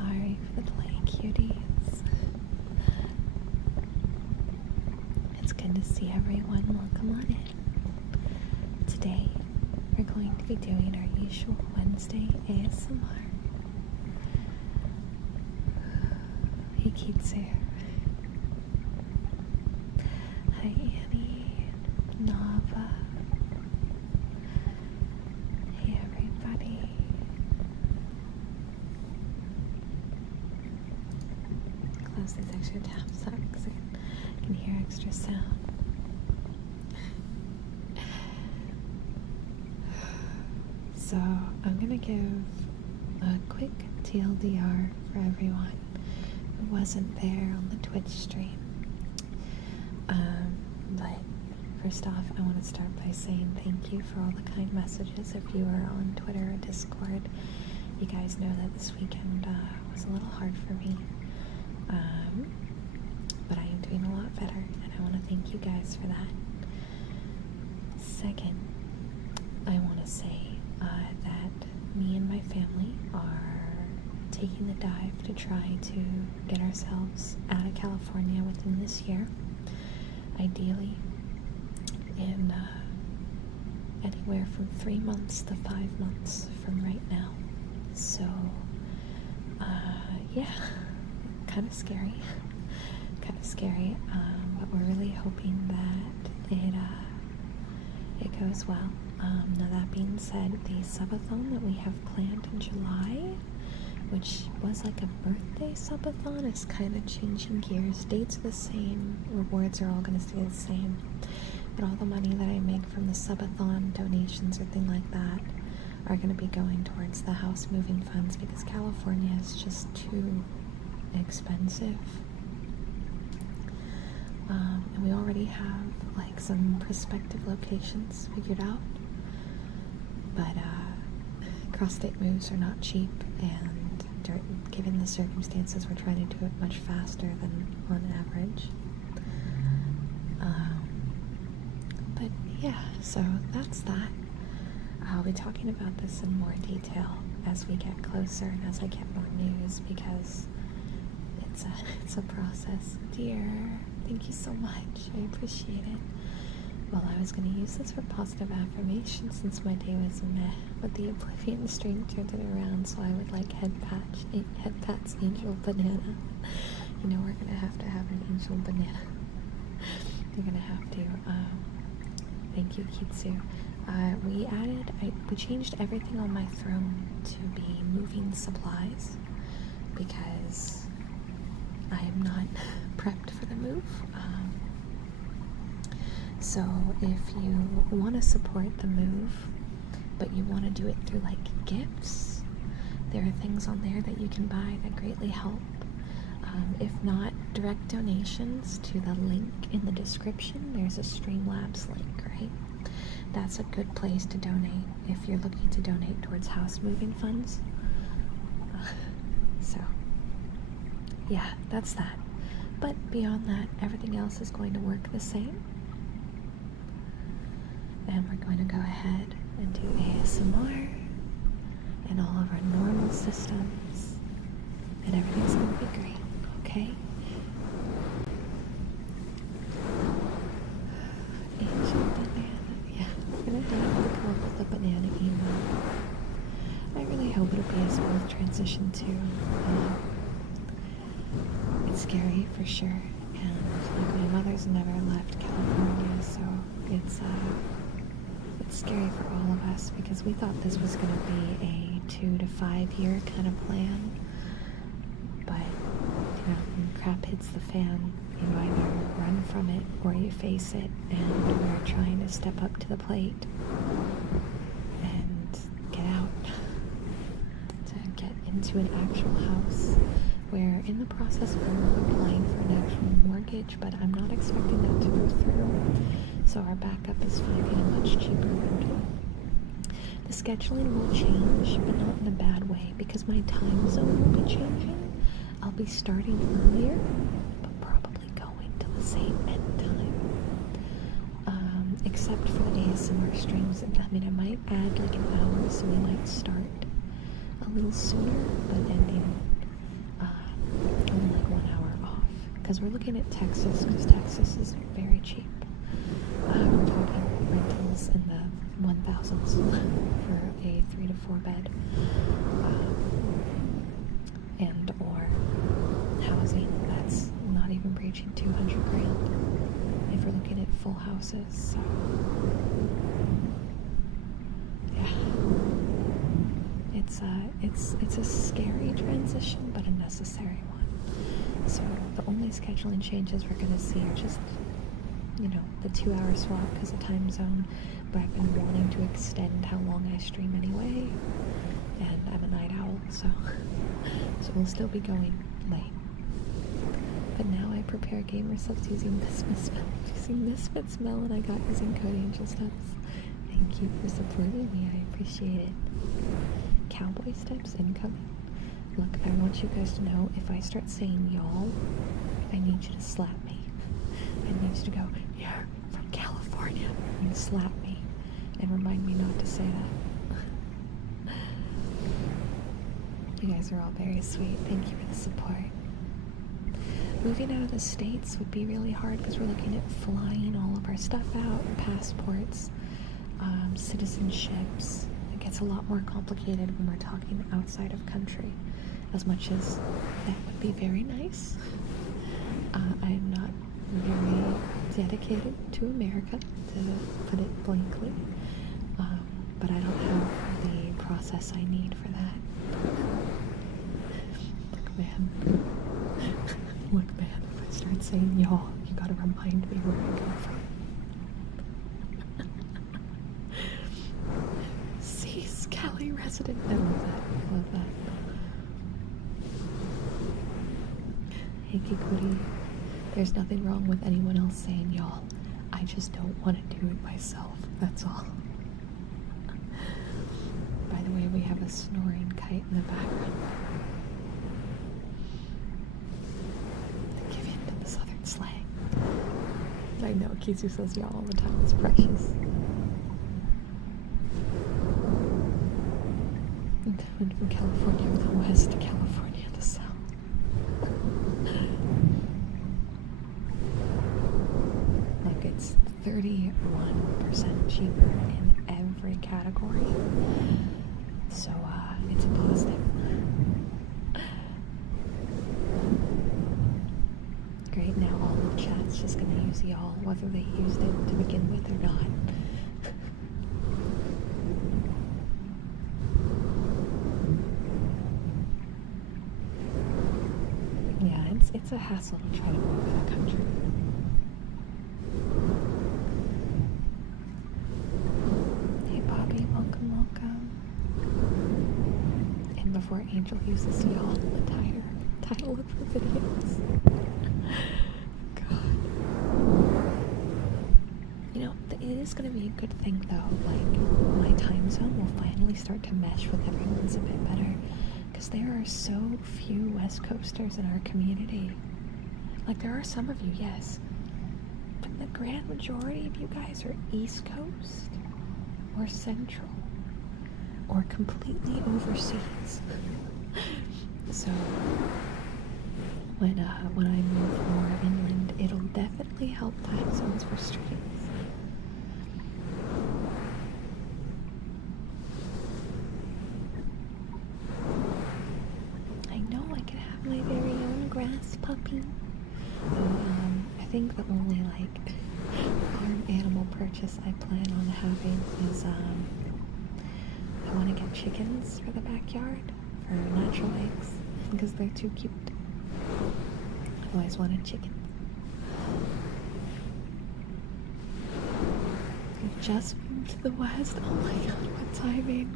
sorry for the delay, cuties. It's good to see everyone. Welcome on in. Today, we're going to be doing our usual Wednesday ASMR. Hey, Cutie. Hi, Annie. Nava. Hey, everybody. Close these extra tabs up because I can hear extra sound. So, I'm going to give a quick TLDR for everyone who wasn't there on the Twitch stream. But first off, I want to start by saying thank you for all the kind messages. If you are on Twitter or Discord, you guys know that this weekend was a little hard for me. But I am doing a lot better, and I want to thank you guys for that. Second, I want to say that me and my family are taking the dive to try to get ourselves out of California within this year, ideally in anywhere from 3 months to 5 months from right now. So yeah, kind of scary, but we're really hoping that it goes well. Now that being said, the subathon that we have planned in July, which was like a birthday subathon, is kind of changing gears. Dates are the same, rewards are all going to stay the same, but all the money that I make from the subathon, donations or thing like that, are going to be going towards the house moving funds because California is just too expensive. And we already have like some prospective locations figured out, but cross-state moves are not cheap, and given the circumstances, we're trying to do it much faster than on average. But yeah, so that's that. I'll be talking about this in more detail as we get closer and as I get more news, because it's a process. Dear, thank you so much. I appreciate it. Well, I was going to use this for positive affirmation since my day was meh, but the Oblivion stream turned it around, so I would like head pats, angel banana. You know, we're going to have an angel banana. You're going to have to. Thank you, Kitsu. We changed everything on my throne to be moving supplies because I am not prepped for the move. So if you want to support the move, but you want to do it through like gifts, there are things on there that you can buy that greatly help. If not, direct donations to the link in the description. There's a Streamlabs link, right? That's a good place to donate if you're looking to donate towards house moving funds. So yeah, that's that. But beyond that, everything else is going to work the same. And we're going to go ahead and do ASMR and all of our normal systems, and everything's going to be great, okay? Angel banana, yeah, I'm going to have to come up with a banana emo. I really hope it'll be a smooth transition too. It's scary for sure, and like my mother's never left California, so it's scary for all of us because we thought this was going to be a 2 to 5 year kind of plan, but you know, when crap hits the fan, you either run from it or you face it, and we're trying to step up to the plate and get out to get into an actual house. We're in the process of applying for an actual mortgage, but I'm not expecting that to go through, so our backup is finding a much cheaper rental. The scheduling will change, but not in a bad way, because my time zone will be changing. I'll be starting earlier, but probably going to the same end time. Except for the ASMR streams. I mean, I might add like an hour, so we might start a little sooner, but ending because we're looking at Texas, because Texas is very cheap. We're talking rentals in the 1,000s for a 3 to 4 bed, and or housing that's not even breaching 200 grand if we're looking at full houses. So yeah, it's a scary transition, but a necessary one. So the only scheduling changes we're going to see are just, the 2-hour swap because of time zone, but I've been wanting to extend how long I stream anyway, and I'm a night owl, so we'll still be going late. But now I prepare gamer subs using Misfit Smell, and I got using Code Angel subs. Thank you for supporting me, I appreciate it. Cowboy steps incoming. Look, I want you guys to know, if I start saying y'all, I need you to slap me. I need you to go, you're from California, and slap me, and remind me not to say that. You guys are all very sweet. Thank you for the support. Moving out of the States would be really hard because we're looking at flying all of our stuff out, passports, citizenships. It gets a lot more complicated when we're talking outside of country, as much as that would be very nice. I am not very dedicated to America, to put it blankly, but I don't have the process I need for that. Look, man. Look, man, if I start saying y'all, you gotta remind me where I come from. Cease, Cali resident. I love that. I love that. Hey, Cutie. There's nothing wrong with anyone else saying y'all. I just don't want to do it myself. That's all. By the way, we have a snoring kite in the background. Give in to the southern slang. I know, Kizu says y'all all the time. It's precious. Went from California to the west to California to the south. Look, it's 31% cheaper in every category. So, it's a positive. Great, now all of the chat's just going to use y'all, whether they used it to begin with or not. Yeah, it's a hassle to try to move out of the country. Hey Bobby, welcome. And before Angel uses y'all in the title of her videos. God. It is going to be a good thing though, like my time zone will finally start to mesh with everyone's a bit better, because there are so few West Coasters in our community. Like, there are some of you, yes, but the grand majority of you guys are East Coast or Central or completely overseas. So when I move more inland, it'll definitely help time zones for streams. I know I could have my very own grass puppy. I think the only farm animal purchase I plan on having is I want to get chickens for the backyard for natural eggs because they're too cute. I've always wanted chickens. I just moved to the West. Oh my god, what timing.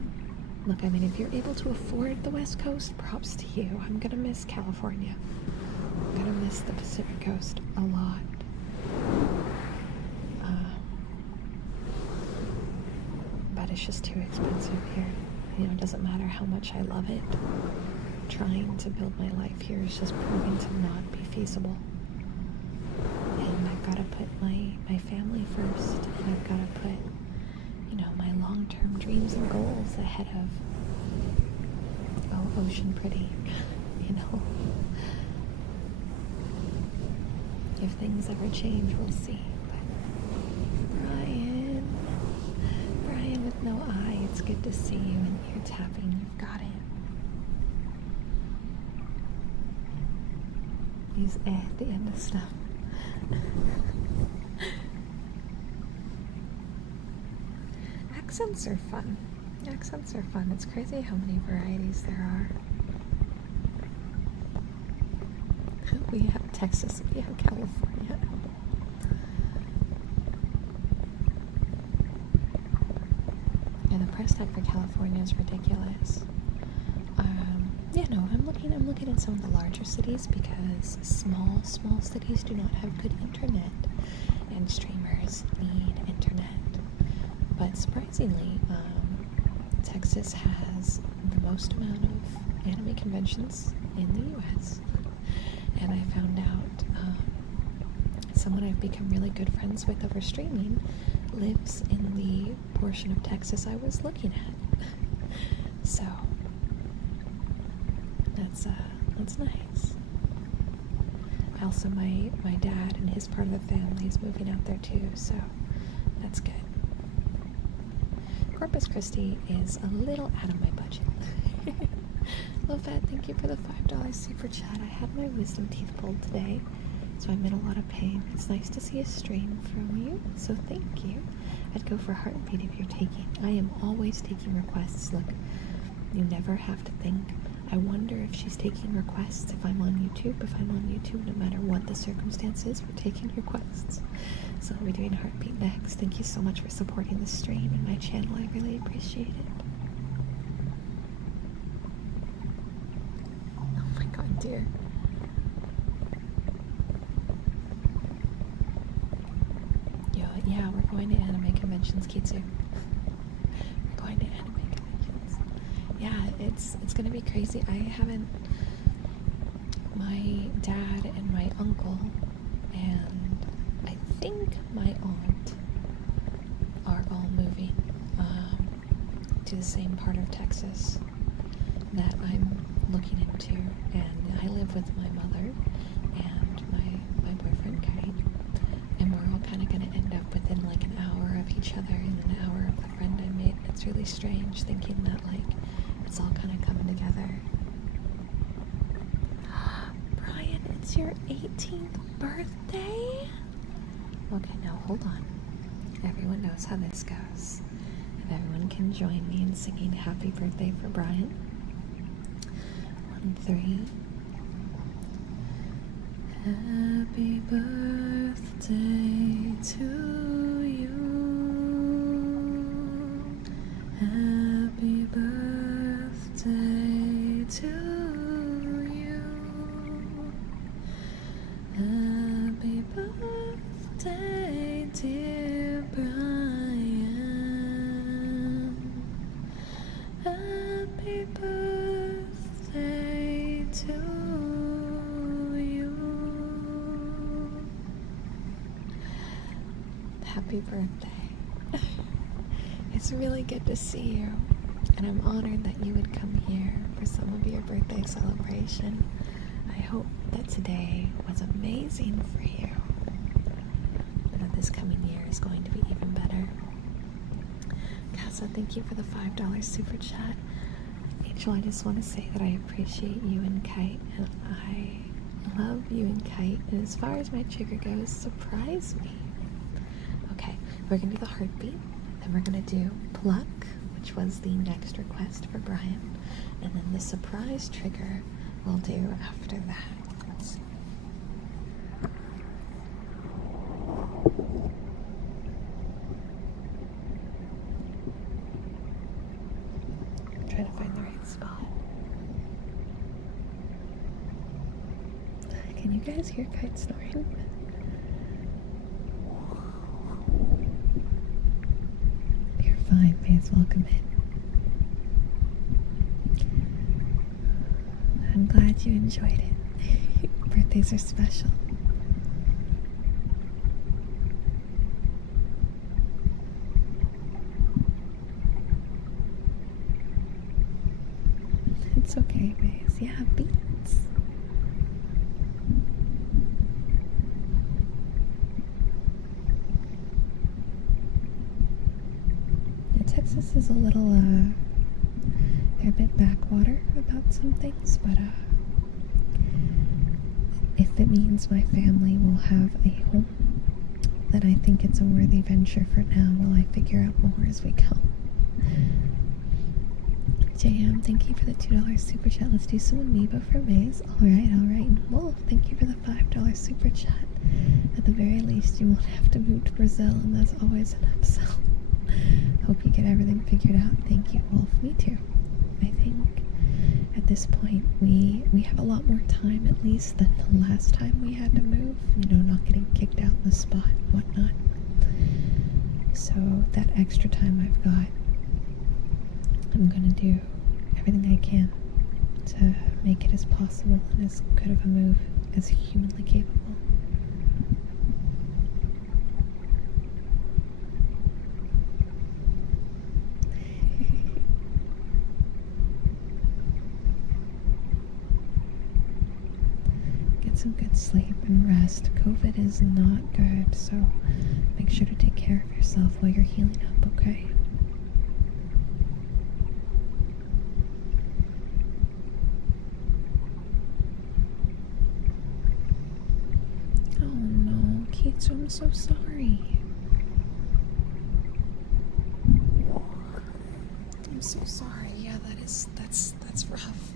Look, I mean, if you're able to afford the West Coast, props to you. I'm gonna miss California. I'm gonna miss the Pacific Coast a lot. But it's just too expensive here. It doesn't matter how much I love it. Trying to build my life here is just proving to not be feasible. And I've got to put my family first, and I've got to put, my long-term dreams and goals ahead of, Ocean Pretty, things ever change, we'll see. But Brian with no eye, it's good to see you and ear tapping. You've got it. He's at the end of stuff. Accents are fun. Accents are fun. It's crazy how many varieties there are. We have Texas, we have California. Yeah, the price tag for California is ridiculous. Yeah, no, I'm looking at some of the larger cities because small cities do not have good internet, and streamers need internet. But surprisingly, Texas has the most amount of anime conventions in the U.S. And I found out someone I've become really good friends with over streaming lives in the portion of Texas I was looking at. So that's nice. Also, my dad and his part of the family is moving out there too, so that's good. Corpus Christi is a little out of my budget. Lovette, thank you for the $5 super chat. I had my wisdom teeth pulled today, so I'm in a lot of pain. It's nice to see a stream from you, so thank you. I'd go for heartbeat if you're taking. I am always taking requests. Look, you never have to think. I wonder if she's taking requests if I'm on YouTube. If I'm on YouTube, no matter what the circumstances, we're taking requests. So we're doing heartbeat next. Thank you so much for supporting the stream and my channel. I really appreciate it. Oh my god, dear. Yeah, we're going to anime conventions, Kitsu. We're going to anime conventions. Yeah, it's gonna be crazy. My dad and my uncle and I think my aunt are all moving to the same part of Texas that I'm looking into, and I live with my mother and my boyfriend Kite, and we're all kind of going to end up within like an hour of each other and an hour of the friend I made. It's really strange thinking that like it's all kind of coming together. Brian, it's your 18th birthday? Okay, now hold on. Everyone knows how this goes. If everyone can join me in singing happy birthday for Brian. 1, 3. Happy birthday to you. Happy birthday to you. Happy birthday, dear Brian. Happy birthday to you. Happy birthday. It's really good to see you, and I'm honored that you would come here for some of your birthday celebration. I hope that today was amazing for you, and that this coming year is going to be even better. Casa, thank you for the $5 super chat. Angel, I just want to say that I appreciate you and Kite, and I love you and Kite, and as far as my trigger goes, surprise me. Okay, we're going to do the heartbeat, then we're going to do pluck, which was the next request for Brian, and then the surprise trigger we'll do after that. I'm trying to find the right spot. Can you guys hear Kite snoring? You're fine, may as well come in. I'm glad you enjoyed it. Birthdays are special. It's okay, Maze. Yeah, beats. little, they're a bit backwater about some things, but, if it means my family will have a home, then I think it's a worthy venture for now while I figure out more as we go. JM, thank you for the $2 super chat. Let's do some amiibo for Maze. Alright. And Wolf, thank you for the $5 super chat. At the very least, you won't have to move to Brazil, and that's always an upsell. Hope you get everything figured out. Thank you, Wolf. Me too. I think at this point we have a lot more time, at least, than the last time we had to move. Not getting kicked out in the spot and whatnot. So that extra time I've got, I'm gonna do everything I can to make it as possible and as good of a move as humanly capable. Get some good sleep and rest. COVID is not good, so make sure to take care of yourself while you're healing up, okay? Oh no, Keitsu, I'm so sorry. I'm so sorry. Yeah, that's rough.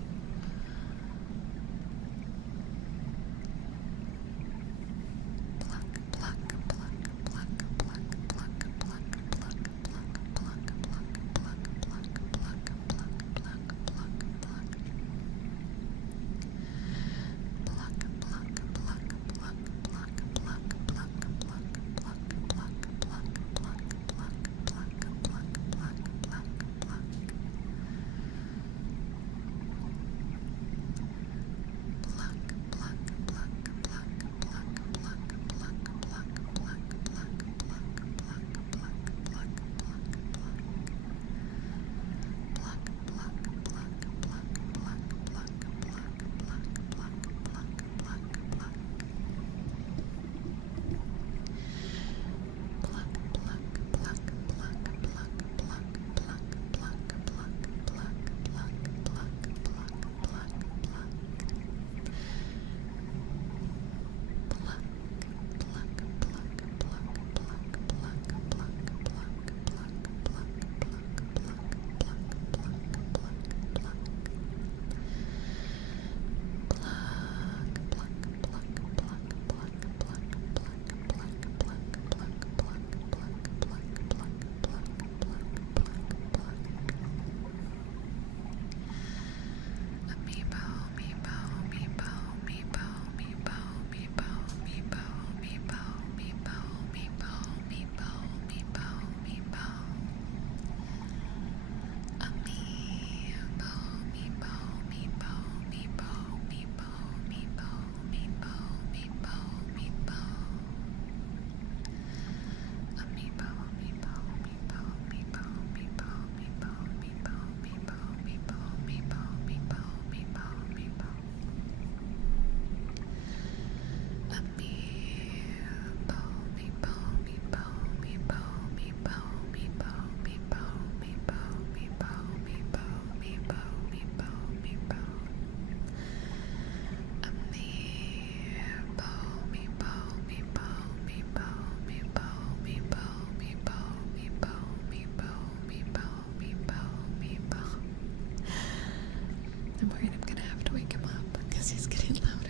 I'm worried I'm gonna have to wake him up because he's getting louder.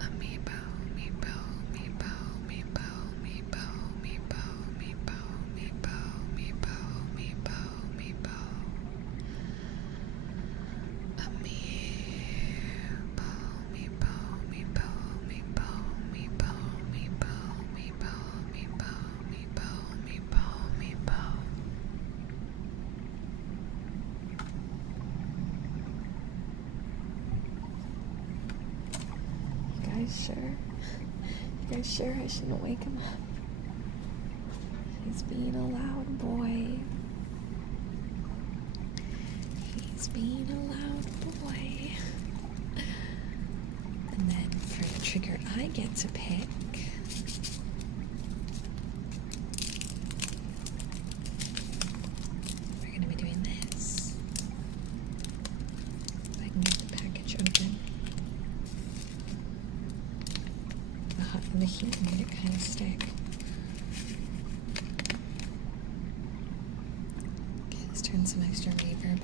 Amiibo, meepo, meepo, meepo, meepo, meepo, meepo, meepo, meepo, meepo, meepo. Amiibo, meepo, meepo, meepo, meepo, meepo, meepo, meepo, meepo, meepo, meepo. You guys sure I shouldn't wake him up? He's being a loud boy. He's being a loud boy. And then for the trigger I get to pick, the heat made it kind of stick. Okay, let's turn some extra reverb up.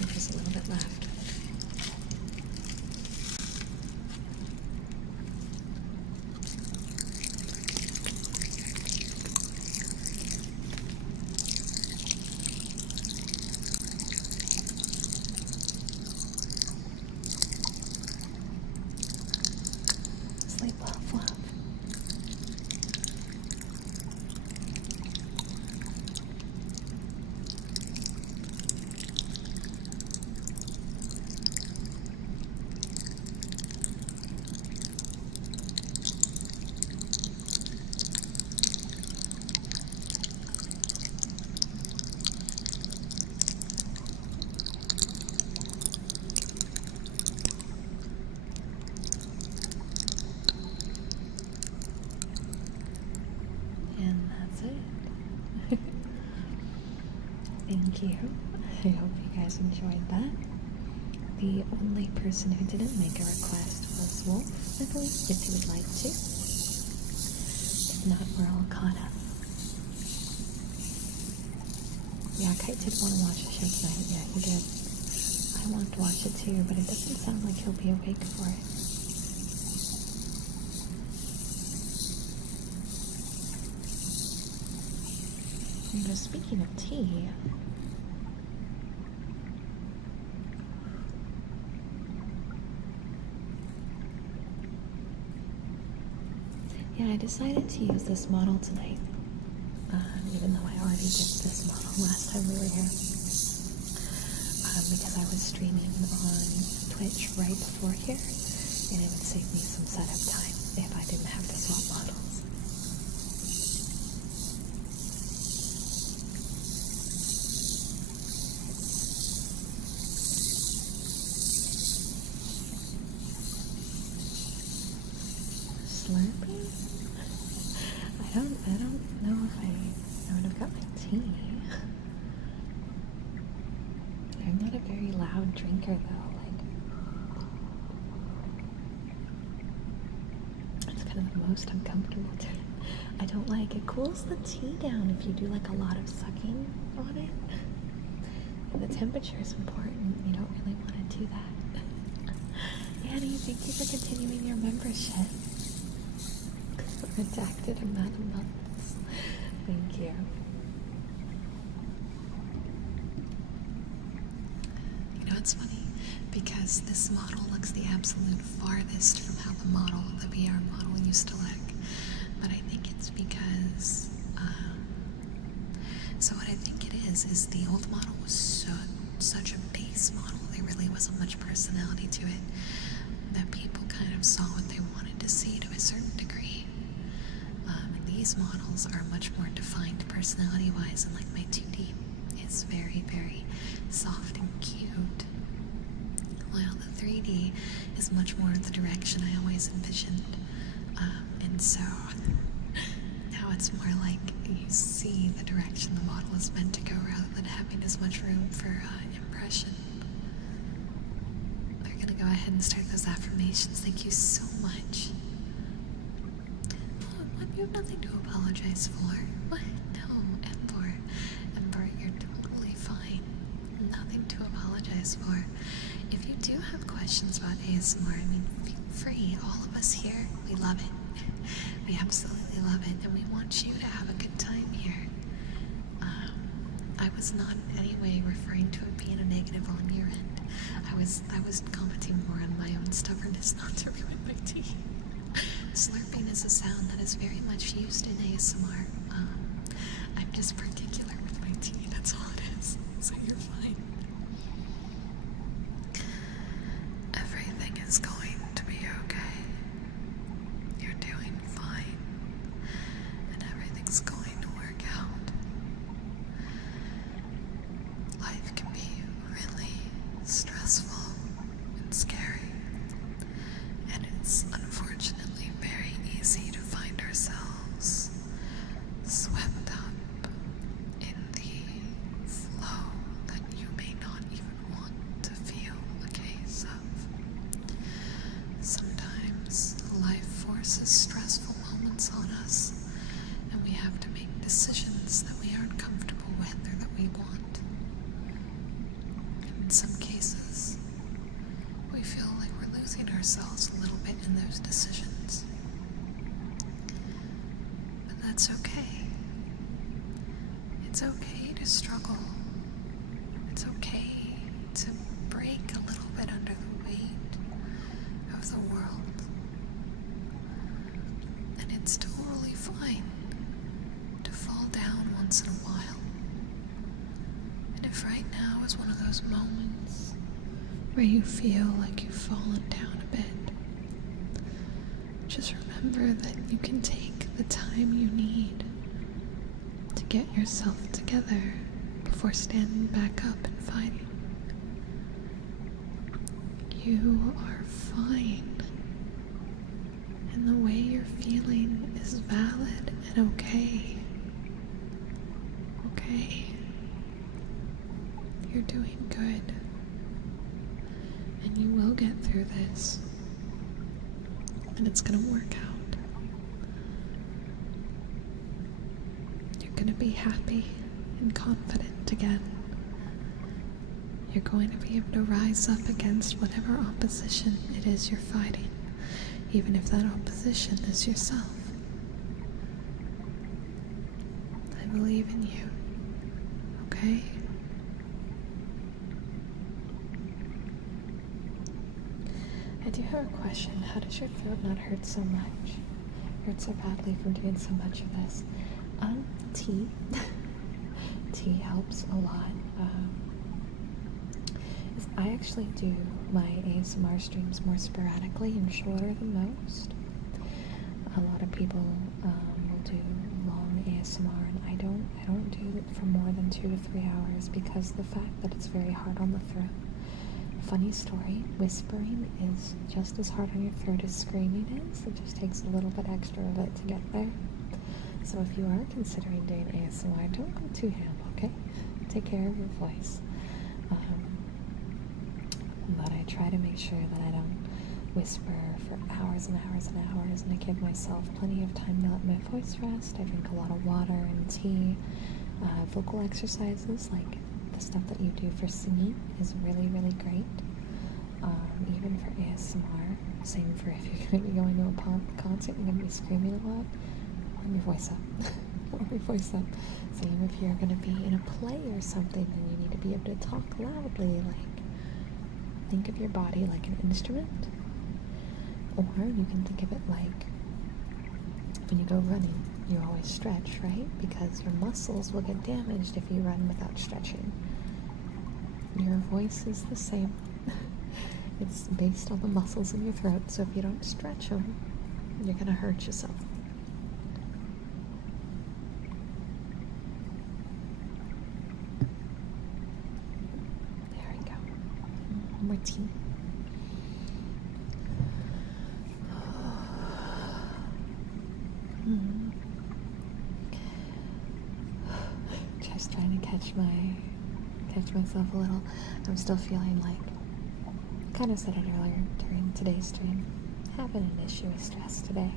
There's a little bit left. Sleep well, Fluff. And that's it. Thank you. I hope you guys enjoyed that. The only person who didn't make a request was Wolf, I believe, if you would like to. If not, we're all caught up. Yeah, Kite did want to watch the show tonight. Yeah, he did. I want to watch it too, but it doesn't sound like he'll be awake for it. And speaking of tea, yeah, I decided to use this model tonight, even though I already did this model last time we were here, because I was streaming on Twitch right before here, and it would save me some setup time if I didn't have to swap models. Slurpee? I don't know if I would have got my tea. I'm not a very loud drinker though, it's kind of the most uncomfortable to I don't like it. Cools the tea down if you do like a lot of sucking on it. And the temperature is important. You don't really want to do that. Annie, thank you for continuing your membership. Redacted amount of months. Thank you. You know, it's funny because this model looks the absolute farthest from how the model, the VR model, used to look. But I think it's because, so what I think it is the old model was such a base model. There really wasn't much personality to it. That people kind of saw what they wanted to see to a certain degree. And the 3D's models are much more defined personality-wise, and like my 2D is very, very soft and cute, while the 3D is much more the direction I always envisioned. And so now it's more like you see the direction the model is meant to go rather than having as much room for impression. We're going to go ahead and start those affirmations. Thank you so much. What? You have nothing to apologize for. What? No, Ember, you're totally fine. Nothing to apologize for. If you do have questions about ASMR, I mean, feel free. All of us here, we love it. We absolutely love it, and we want you to have a good time here. I was not in any way referring to it being a negative on your end. I was commenting more on my own stubbornness not to ruin my tea. Slurping is a sound that is very much used in ASMR. I'm just particular with my tea, that's all it is, so you're fine. Everything is going to be okay. You're doing fine, and everything's going to work out. Life can be really stressful and scary, and it's unfortunately very easy to find ourselves swept up in the flow that you may not even want to feel a case of. Sometimes life forces stressful moments on us, and we have to make decisions that we aren't comfortable with or that we want. In some cases, we feel like we're losing ourselves a little bit in those decisions. But that's okay. It's okay to struggle. It's okay to break a little bit under the weight of the world. And it's totally fine to fall down once in a while. And if right now is one of those moments where you feel like you've fallen down a bit, just remember that you can take the time you need to get yourself together before standing back up and fighting. You are fine, and the way you're feeling is valid and okay. Okay. You're doing good, and you will get through this, and it's gonna work out. You're gonna be happy and confident again. You're going to be able to rise up against whatever opposition it is you're fighting, even if that opposition is yourself. I believe in you, okay? I do have a question. How does your throat not hurt so much? Hurt so badly from doing so much of this? Tea. Tea helps a lot. I actually do my ASMR streams more sporadically and shorter than most. A lot of people will do long ASMR, and I don't do it for more than 2 to 3 hours because of the fact that it's very hard on the throat. Funny story, whispering is just as hard on your throat as screaming is. It just takes a little bit extra of it to get there. So if you are considering doing ASMR, don't go too ham, okay? Take care of your voice. But I try to make sure that I don't whisper for hours and hours and hours, and I give myself plenty of time to let my voice rest. I drink a lot of water and tea. Vocal exercises, like the stuff that you do for singing, is really, really great. Even for ASMR, same for if you're going to be going to a concert and you're going to be screaming a lot, warm your voice up. Warm your voice up. Same if you're going to be in a play or something and you need to be able to talk loudly, like think of your body like an instrument, or you can think of it like when you go running, you always stretch, right? Because your muscles will get damaged if you run without stretching. Your voice is the same. It's based on the muscles in your throat, so if you don't stretch them, you're going to hurt yourself. Cutie. Just trying to catch myself a little. I'm still feeling like, I kind of said it earlier during today's stream, having an issue with stress today.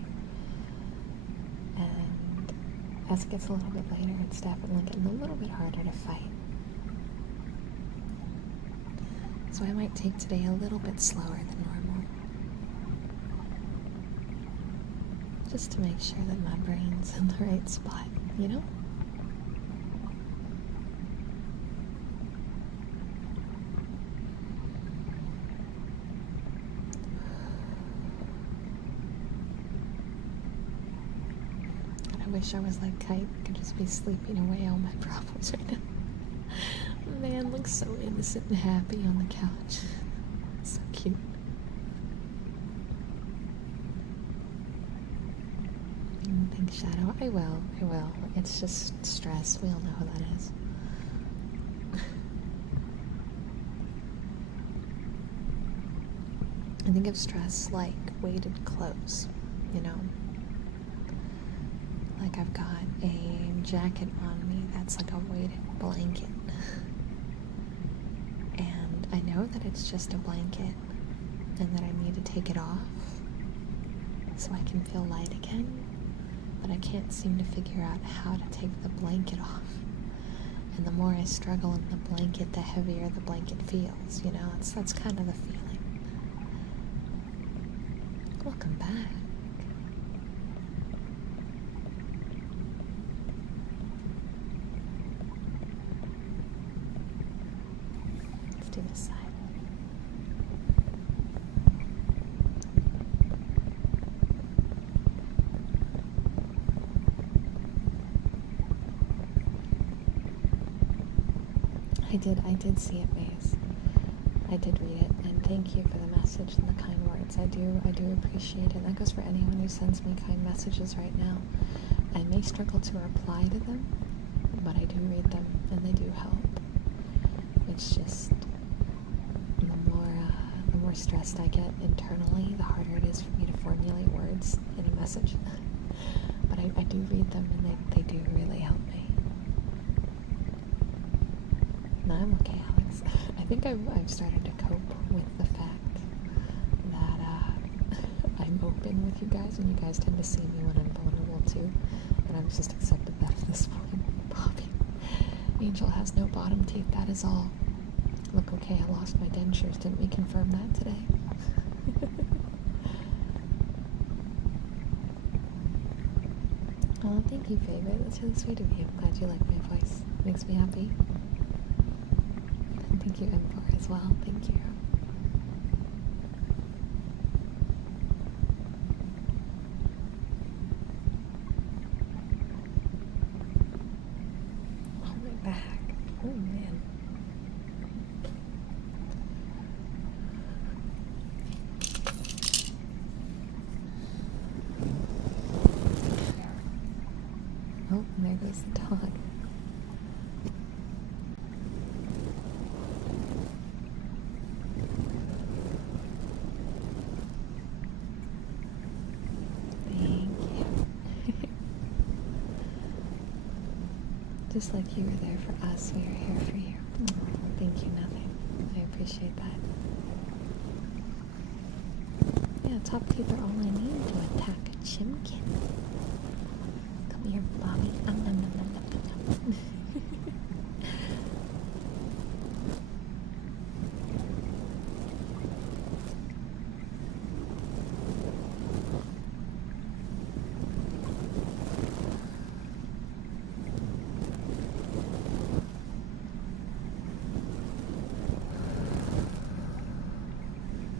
And as it gets a little bit later, it's definitely getting a little bit harder to fight. So I might take today a little bit slower than normal. Just to make sure that my brain's in the right spot, you know? I wish I was like Kite, could just be sleeping away all my problems right now. Man looks so innocent and happy on the couch. So cute. Think Shadow, I will. It's just stress, we all know how that is. I think of stress like weighted clothes, you know? Like I've got a jacket on me that's like a weighted blanket. And I know that it's just a blanket and that I need to take it off so I can feel light again, but I can't seem to figure out how to take the blanket off. And the more I struggle in the blanket, the heavier the blanket feels, you know? That's kind of the feeling. Welcome back. Let's do this side. I did see it, Maze. I did read it, and thank you for the message and the kind words. I do appreciate it. That goes for anyone who sends me kind messages right now. I may struggle to reply to them, but I do read them, and they do help. It's just the more stressed I get internally, the harder it is for me to formulate words in a message. But I do read them, and they do really help me. No, I'm okay, Alex. I think I've started to cope with the fact that I'm open with you guys, and you guys tend to see me when I'm vulnerable too, and I've just accepted that at this point. Bobby, Angel has no bottom teeth, that is all. Look, okay, I lost my dentures. Didn't we confirm that today? Oh, thank you, favorite. That's really sweet of you. I'm glad you like my voice. Makes me happy. Thank you, M4, as well. Thank you. Oh, my back. Oh, man. Oh, and there goes the dog. Just like you were there for us, we are here for you. Thank you, nothing. I appreciate that. Yeah, top teeth are all I need to attack a chimkin. Come here, Bobby. Nom, nom, nom, nom, nom, nom.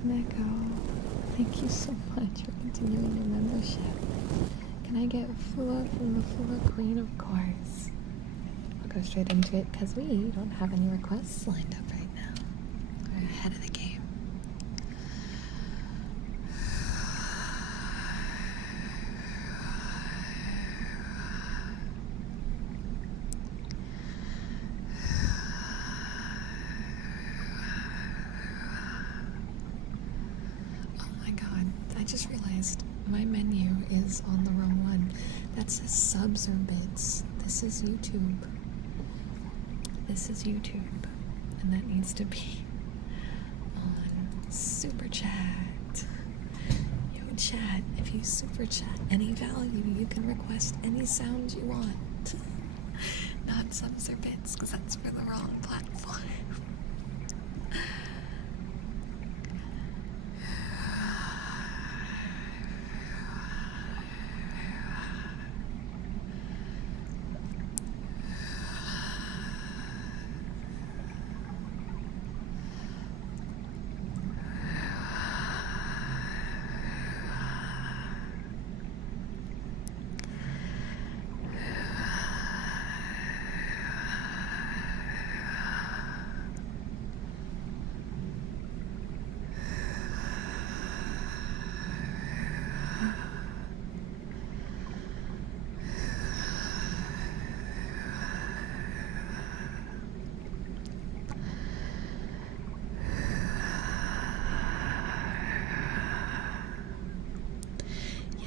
Neko, thank you so much for continuing your membership. Can I get Fua from the Fua Queen? Of course. I'll go straight into it because we don't have any requests lined up right now. We're ahead of the game. my menu is on the wrong one. That says subs or bits. This is YouTube. This is YouTube. And that needs to be on Super Chat. Yo, chat, if you Super Chat any value, you can request any sound you want. Not subs or bits, because that's for the wrong platform.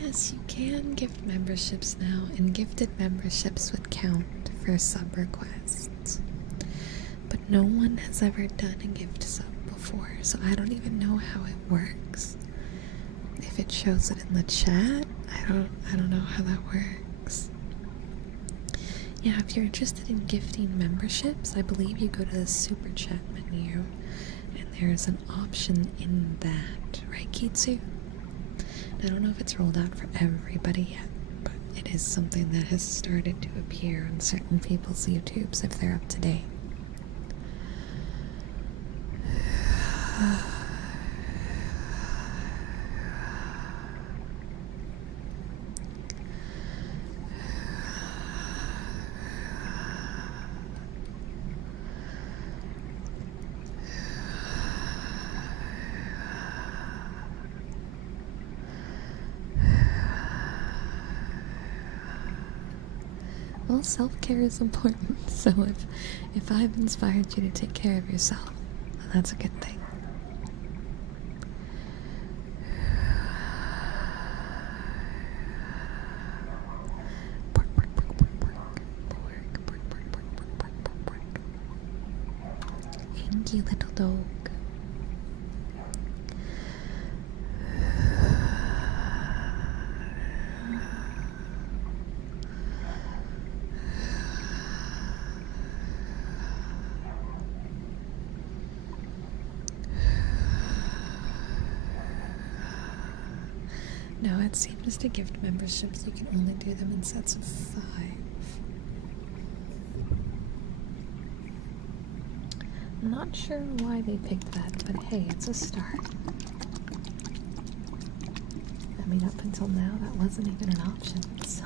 Yes, you can gift memberships now, and gifted memberships would count for sub requests. But no one has ever done a gift sub before, so I don't even know how it works. If it shows it in the chat, I don't know how that works. Yeah, if you're interested in gifting memberships, I believe you go to the Super Chat menu, and there's an option in that, right, Kitsu? I don't know if it's rolled out for everybody yet, but it is something that has started to appear on certain people's YouTubes if they're up to date. Well, self-care is important, so if I've inspired you to take care of yourself, then that's a good thing. Thank you, little dog. No, it seems to gift memberships, you can only do them in sets of 5. I'm not sure why they picked that, but hey, it's a start. I mean, up until now, that wasn't even an option, so...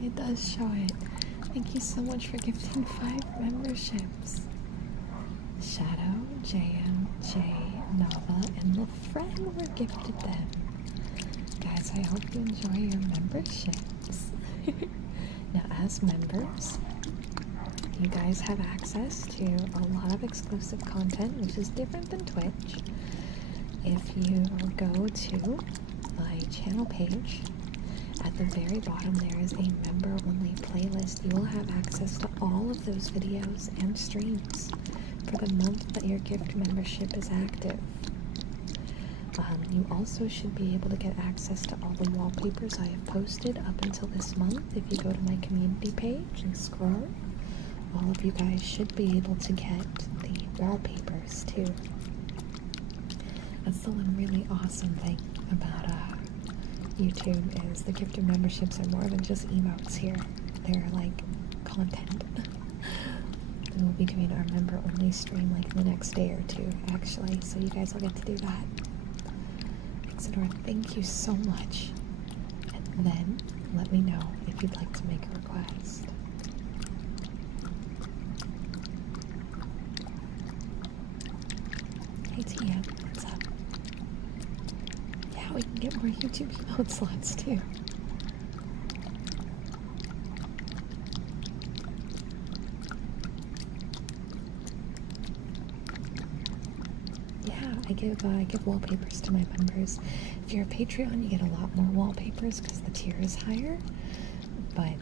It does show it. Thank you so much for gifting 5 memberships. Shadow, JM, Jay, Nava, and LaFren were gifted them. Guys, I hope you enjoy your memberships. Now, as members, you guys have access to a lot of exclusive content, which is different than Twitch. If you go to my channel page, at the very bottom there is a member-only playlist. You will have access to all of those videos and streams for the month that your gift membership is active. You also should be able to get access to all the wallpapers I have posted up until this month. If you go to my community page and scroll, all of you guys should be able to get the wallpapers too. That's the one really awesome thing about YouTube is the gifted memberships are more than just emotes here. They're like content. And we'll be doing our member only stream like the next day or 2 actually, so you guys will get to do that. Isidore, thank you so much. And then let me know if you'd like to make a request. Hey TM, what's up? we can get more YouTube emote slots too. Yeah, I give wallpapers to my members. If you're a Patreon, you get a lot more wallpapers because the tier is higher. But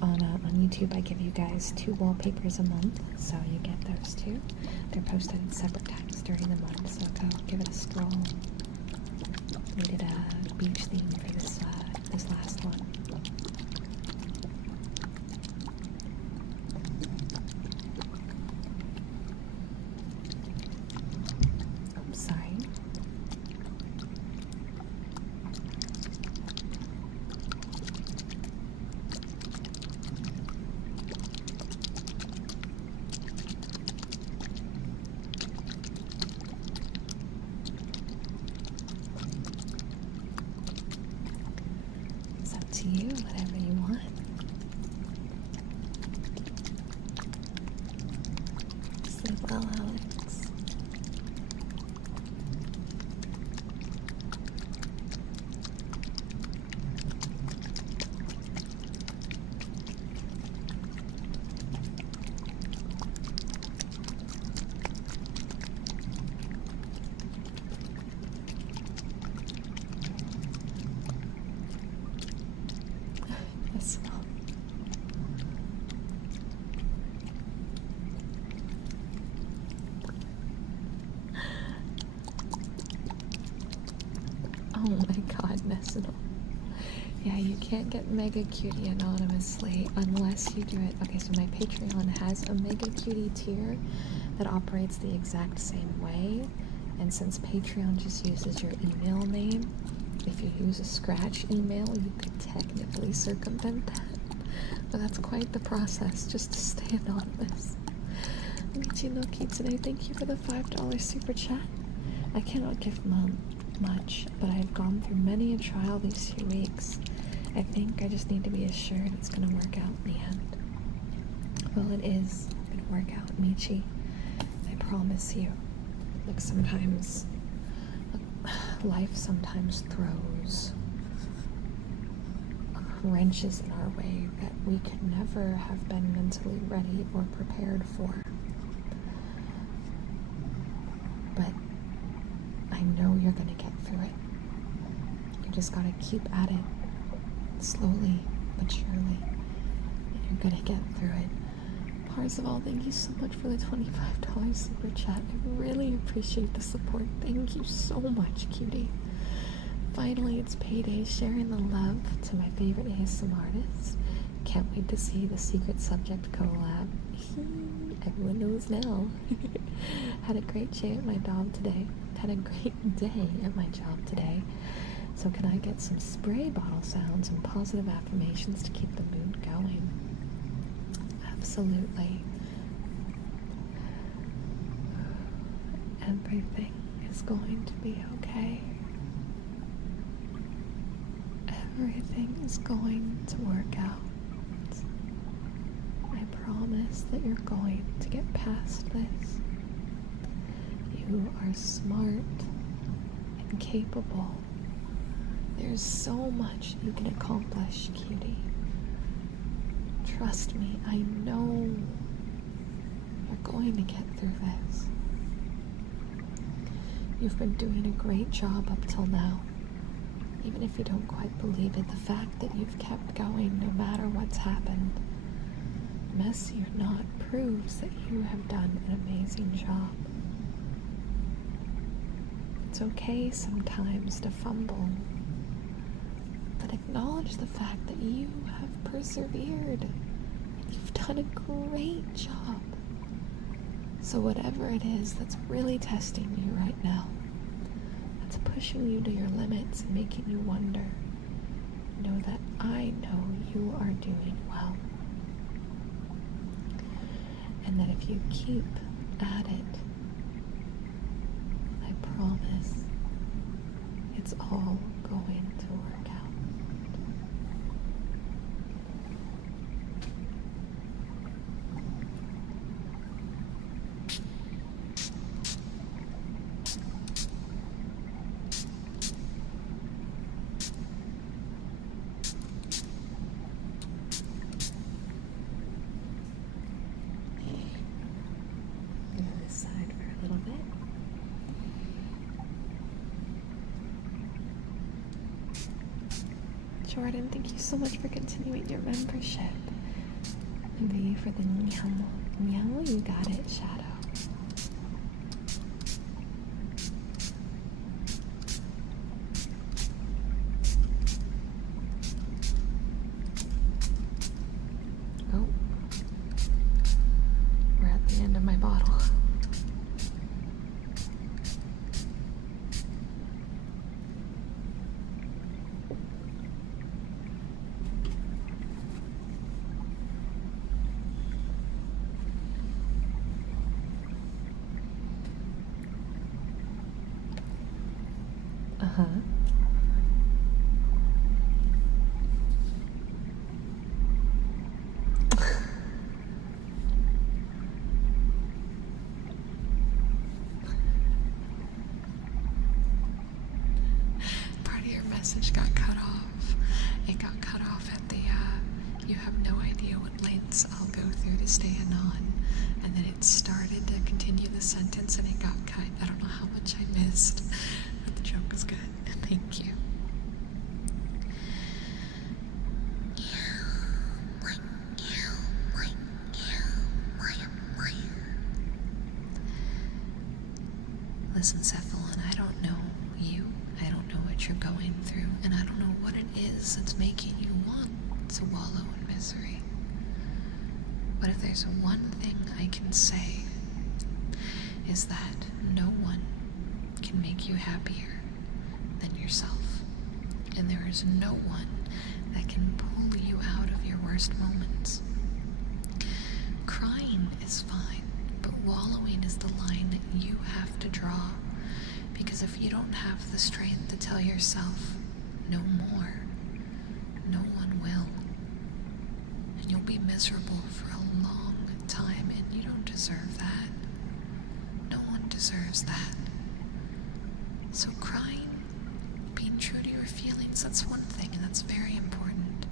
on YouTube, I give you guys 2 wallpapers a month, so you get those too. They're posted at separate times during the month, so go give it a scroll. Needed a beach theme for this last one. Oops, sorry. It's up to you, whatever you want. Sleep well, Alex. Yes, well. Oh my god, Nestle. Yeah, you can't get Mega Cutie anonymously unless you do it. Okay, so my Patreon has a Mega Cutie tier that operates the exact same way. And since Patreon just uses your email name, if you use a scratch email, you could technically circumvent that. But that's quite the process just to stay anonymous. Michi no Kitsune, thank you for the $5 super chat. I cannot give much, but I've gone through many a trial these few weeks. I think I just need to be assured it's going to work out in the end. Well, it is going to work out, Michi. I promise you. Look, sometimes life sometimes throws wrenches in our way that we can never have been mentally ready or prepared for. But I know you're gonna get through it. You just gotta keep at it, slowly but surely, and you're gonna get through it. Parzival, thank you so much for the $25 super chat. I really appreciate the support. Thank you so much, Cutie. Finally, it's payday, sharing the love to my favorite ASMR artists. Can't wait to see the Secret Subject collab. Everyone knows now. Had a great day at my job today. Had a great day at my job today. So can I get some spray bottle sounds and positive affirmations to keep the mood going? Absolutely. Everything is going to be okay. Everything is going to work out. I promise that you're going to get past this. You are smart and capable. There's so much you can accomplish, Cutie. Trust me, I know you're going to get through this. You've been doing a great job up till now. Even if you don't quite believe it, the fact that you've kept going no matter what's happened, messy or not, proves that you have done an amazing job. It's okay sometimes to fumble, but acknowledge the fact that you have persevered. You've done a great job. So whatever it is that's really testing you right now, that's pushing you to your limits and making you wonder, know that I know you are doing well. And that if you keep at it, I promise it's all going to work out. Jordan, thank you so much for continuing your membership. And V for the meow. Meow, you got it, Shadow. Oh. We're at the end of my bottle. Uh-huh. Part of your message got cut off. It got cut off at the, you have no idea what lengths I'll go through to stay anon. And then it started to continue the sentence and it got cut. I don't know how much I missed. But the joke was good. Thank you. Listen, Cephalon, I don't know you. I don't know what you're going through. And I don't know what it is that's making you want to wallow in misery. But if there's one thing I can say, is that no one can make you happier than yourself. And there is no one that can pull you out of your worst moments. Crying is fine, but wallowing is the line that you have to draw. Because if you don't have the strength to tell yourself no more, no one will. And you'll be miserable for a long time, and you don't deserve that. No one deserves that. So crying, being true to your feelings, that's one thing, and that's very important.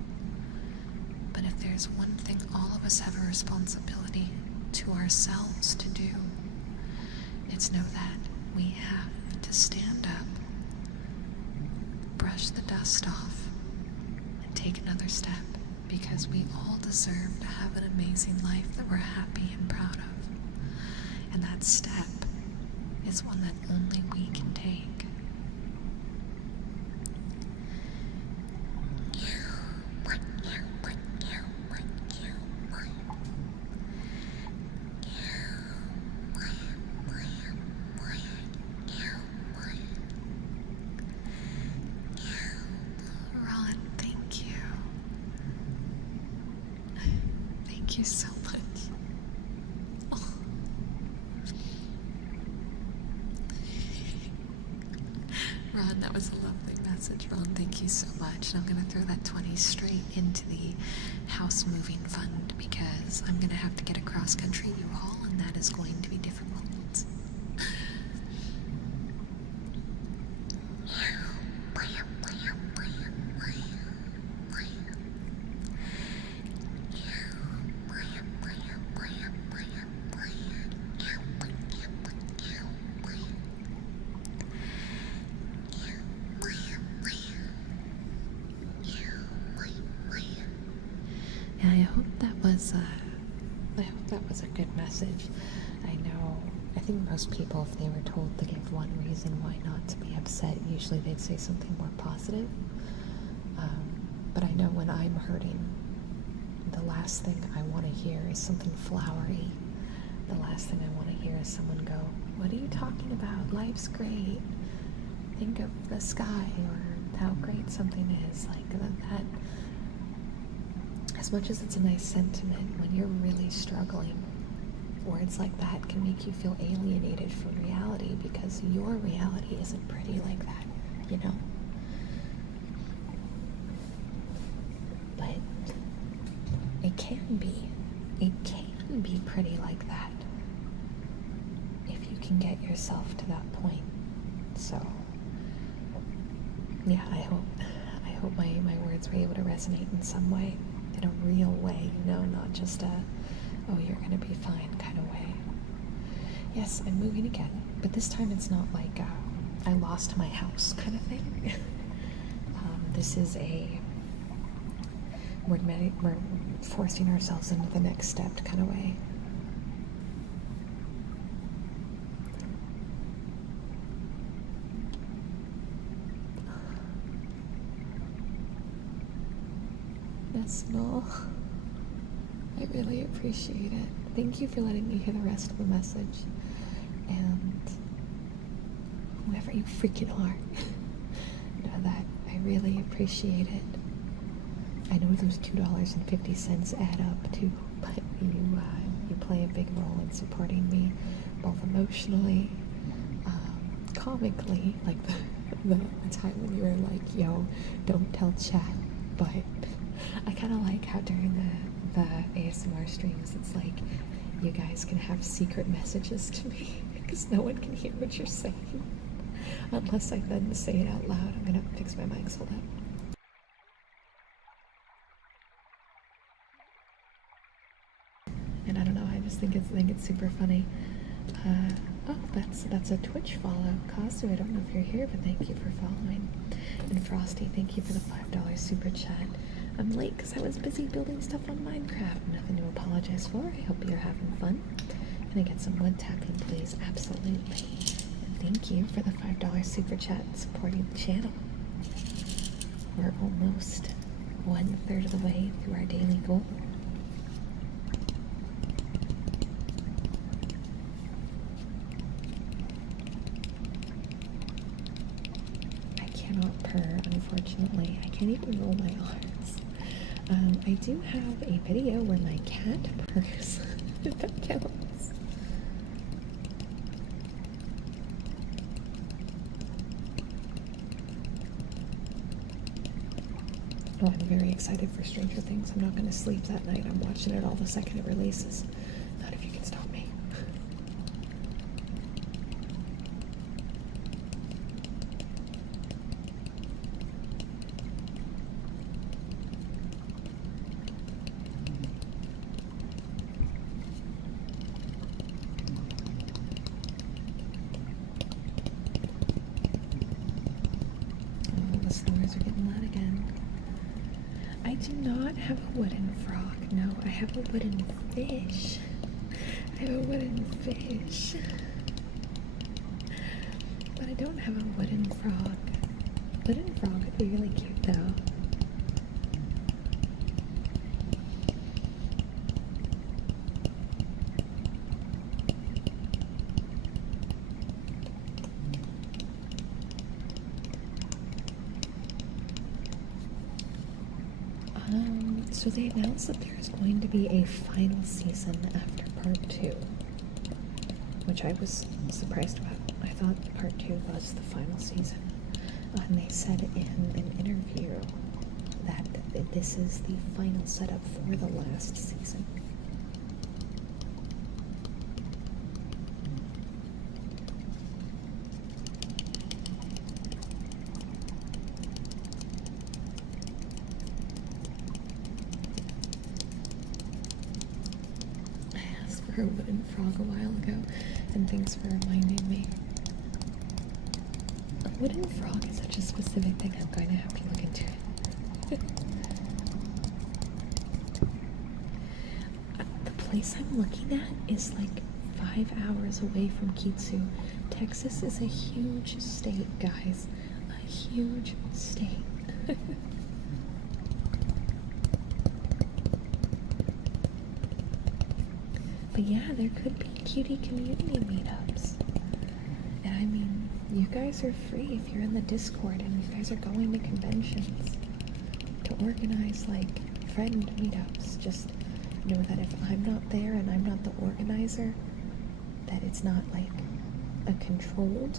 But if there's one thing all of us have a responsibility to ourselves to do, it's know that we have to stand up, brush the dust off, and take another step, because we all deserve to have an amazing life that we're happy and proud of. And that step is one that only we can take. Thank you so much. Oh. Ron, that was a lovely message. Ron, thank you so much. And I'm going to throw that 20 straight into the house moving fund because I'm going to have to get a cross-country U-Haul, and that is going to be difficult. Yeah, I hope that was a good message. I think most people, if they were told to give one reason why not to be upset, usually they'd say something more positive. But I know when I'm hurting, the last thing I want to hear is something flowery. The last thing I want to hear is someone go, "What are you talking about? Life's great. Think of the sky," or how great something is. Like that. As much as it's a nice sentiment, when you're really struggling, words like that can make you feel alienated from reality because your reality isn't pretty like that, you know? But it can be. It can be pretty like that if you can get yourself to that point. So, yeah, I hope my words were able to resonate in some way. In a real way, you know, not just a, "Oh, you're gonna be fine" kind of way. Yes, I'm moving again, but this time it's not like I lost my house kind of thing. This is a we're forcing ourselves into the next step kind of way. Yes, Noel. I really appreciate it. Thank you for letting me hear the rest of the message. And whoever you freaking are, know that I really appreciate it. I know those $2.50 add up too, but you play a big role in supporting me, both emotionally, comically, like the time when you were like, yo, don't tell chat, but I kind of like how during the ASMR streams, it's like you guys can have secret messages to me because no one can hear what you're saying unless I then say it out loud. I'm gonna fix my mic, hold up. And I don't know, I just think it's super funny. Oh, that's a Twitch follow. Kazu, I don't know if you're here, but thank you for following. And Frosty, thank you for the $5 super chat. I'm late because I was busy building stuff on Minecraft. Nothing to apologize for. I hope you're having fun. Can I get some wood tapping, please? Absolutely. And thank you for the $5 super chat supporting the channel. We're almost 1/3 of the way through our daily goal. Purr, unfortunately. I can't even roll my arms. I do have a video where my cat purrs. If that counts. Oh, I'm very excited for Stranger Things. I'm not going to sleep that night. I'm watching it all the second it releases. Not if you can stop me. The snores are getting loud again. I do not have a wooden frog. No, I have a wooden fish. I have a wooden fish. But I don't have a wooden frog. Wooden frog would be really cute though. So they announced that there's going to be a final season after part 2, which I was surprised about. I thought part 2 was the final season. And they said in an interview that this is the final setup for the last season. A wooden frog a while ago, and thanks for reminding me. A wooden frog is such a specific thing. I'm going to have to look into it. The place I'm looking at is like 5 hours away from Cutie. Texas is a huge state, guys. A huge state. But yeah, there could be Cutie community meetups. And I mean, you guys are free if you're in the Discord and you guys are going to conventions to organize like friend meetups. Just know that if I'm not there and I'm not the organizer, that it's not like a controlled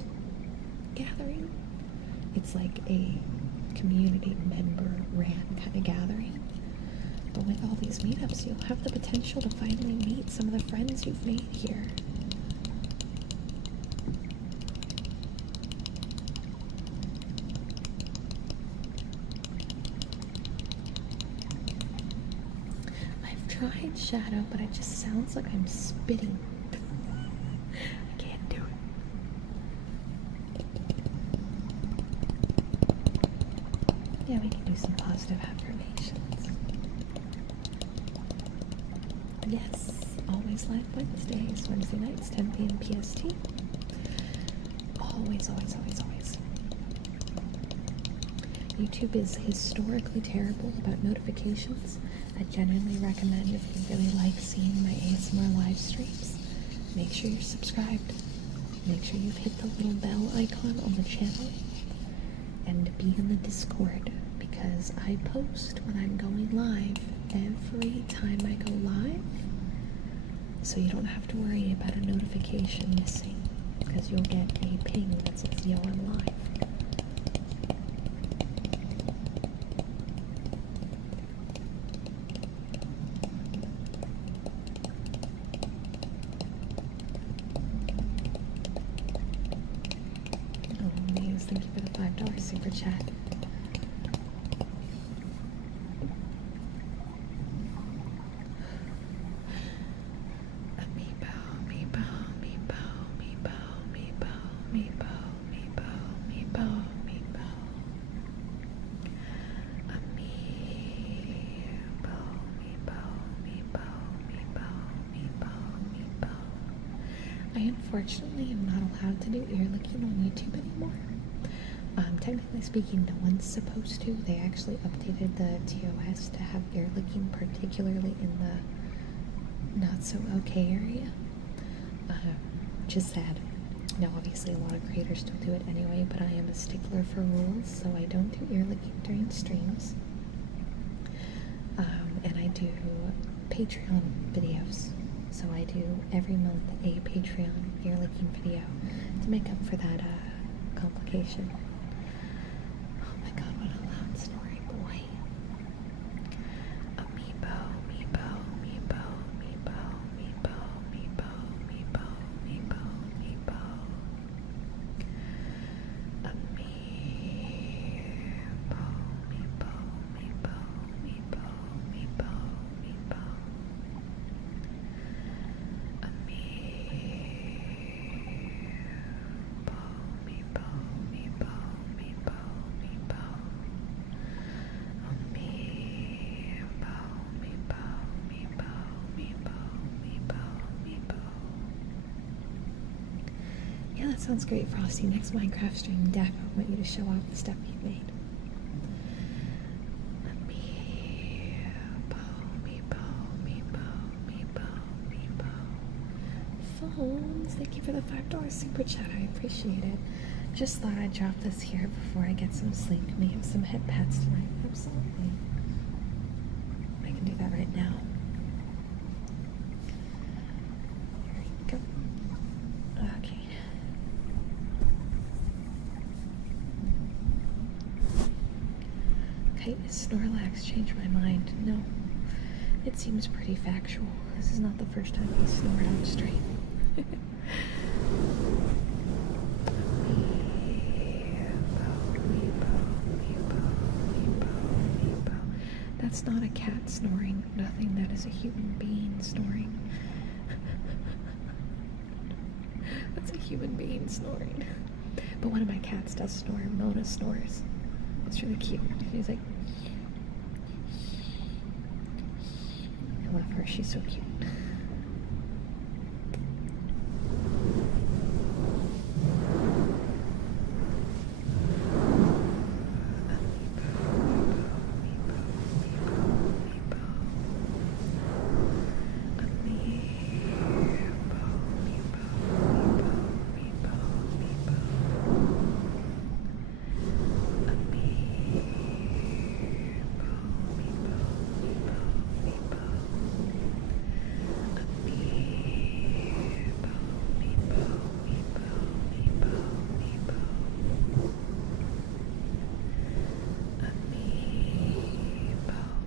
gathering. It's like a community member ran kind of gathering. But with all these meetups, you'll have the potential to finally meet some of the friends you've made here. I've tried Shadow, but it just sounds like I'm spitting. I can't do it. Yeah, we can do some positive affirmations. Yes, always live Wednesdays, Wednesday nights, 10 p.m. PST. Always, always, always, always. YouTube is historically terrible about notifications. I genuinely recommend, if you really like seeing my ASMR live streams, make sure you're subscribed. Make sure you've hit the little bell icon on the channel. And be in the Discord, because I post when I'm going live every time I go live. So you don't have to worry about a notification missing, because you'll get a ping that says, yo, I'm live. Thank you for the $5 super chat. I unfortunately am not allowed to do ear licking on YouTube anymore. Technically speaking, no one's supposed to. They actually updated the TOS to have ear licking, particularly in the not so okay area, which is sad. Now, obviously, a lot of creators still do it anyway, but I am a stickler for rules, so I don't do ear licking during streams. And I do Patreon videos. So I do every month a Patreon ear licking video to make up for that complication. Oh my god, what a loud snoring boy. Amiibo, Meebo, Meebo, Meebo, Meebo, Meebo, Meebo, Meebo, Meebo. Amiibo, Meebo, Meebo, Meebo, Meebo, Meebo. Yeah, that sounds great, Frosty. Next Minecraft stream, definitely want you to show off the stuff you've made. Phones, thank you for the $5 super chat. I appreciate it. Just thought I'd drop this here before I get some sleep. We have some hit pats tonight. Absolutely. I can do that right now. There you go. Okay. Okay, does Snorlax change my mind? No. It seems pretty factual. This is not the first time he snored on stream. That's not a cat snoring. Nothing. That is a human being snoring. That's a human being snoring. But one of my cats does snore. Mona snores. It's really cute. She's like, I love her. She's so cute.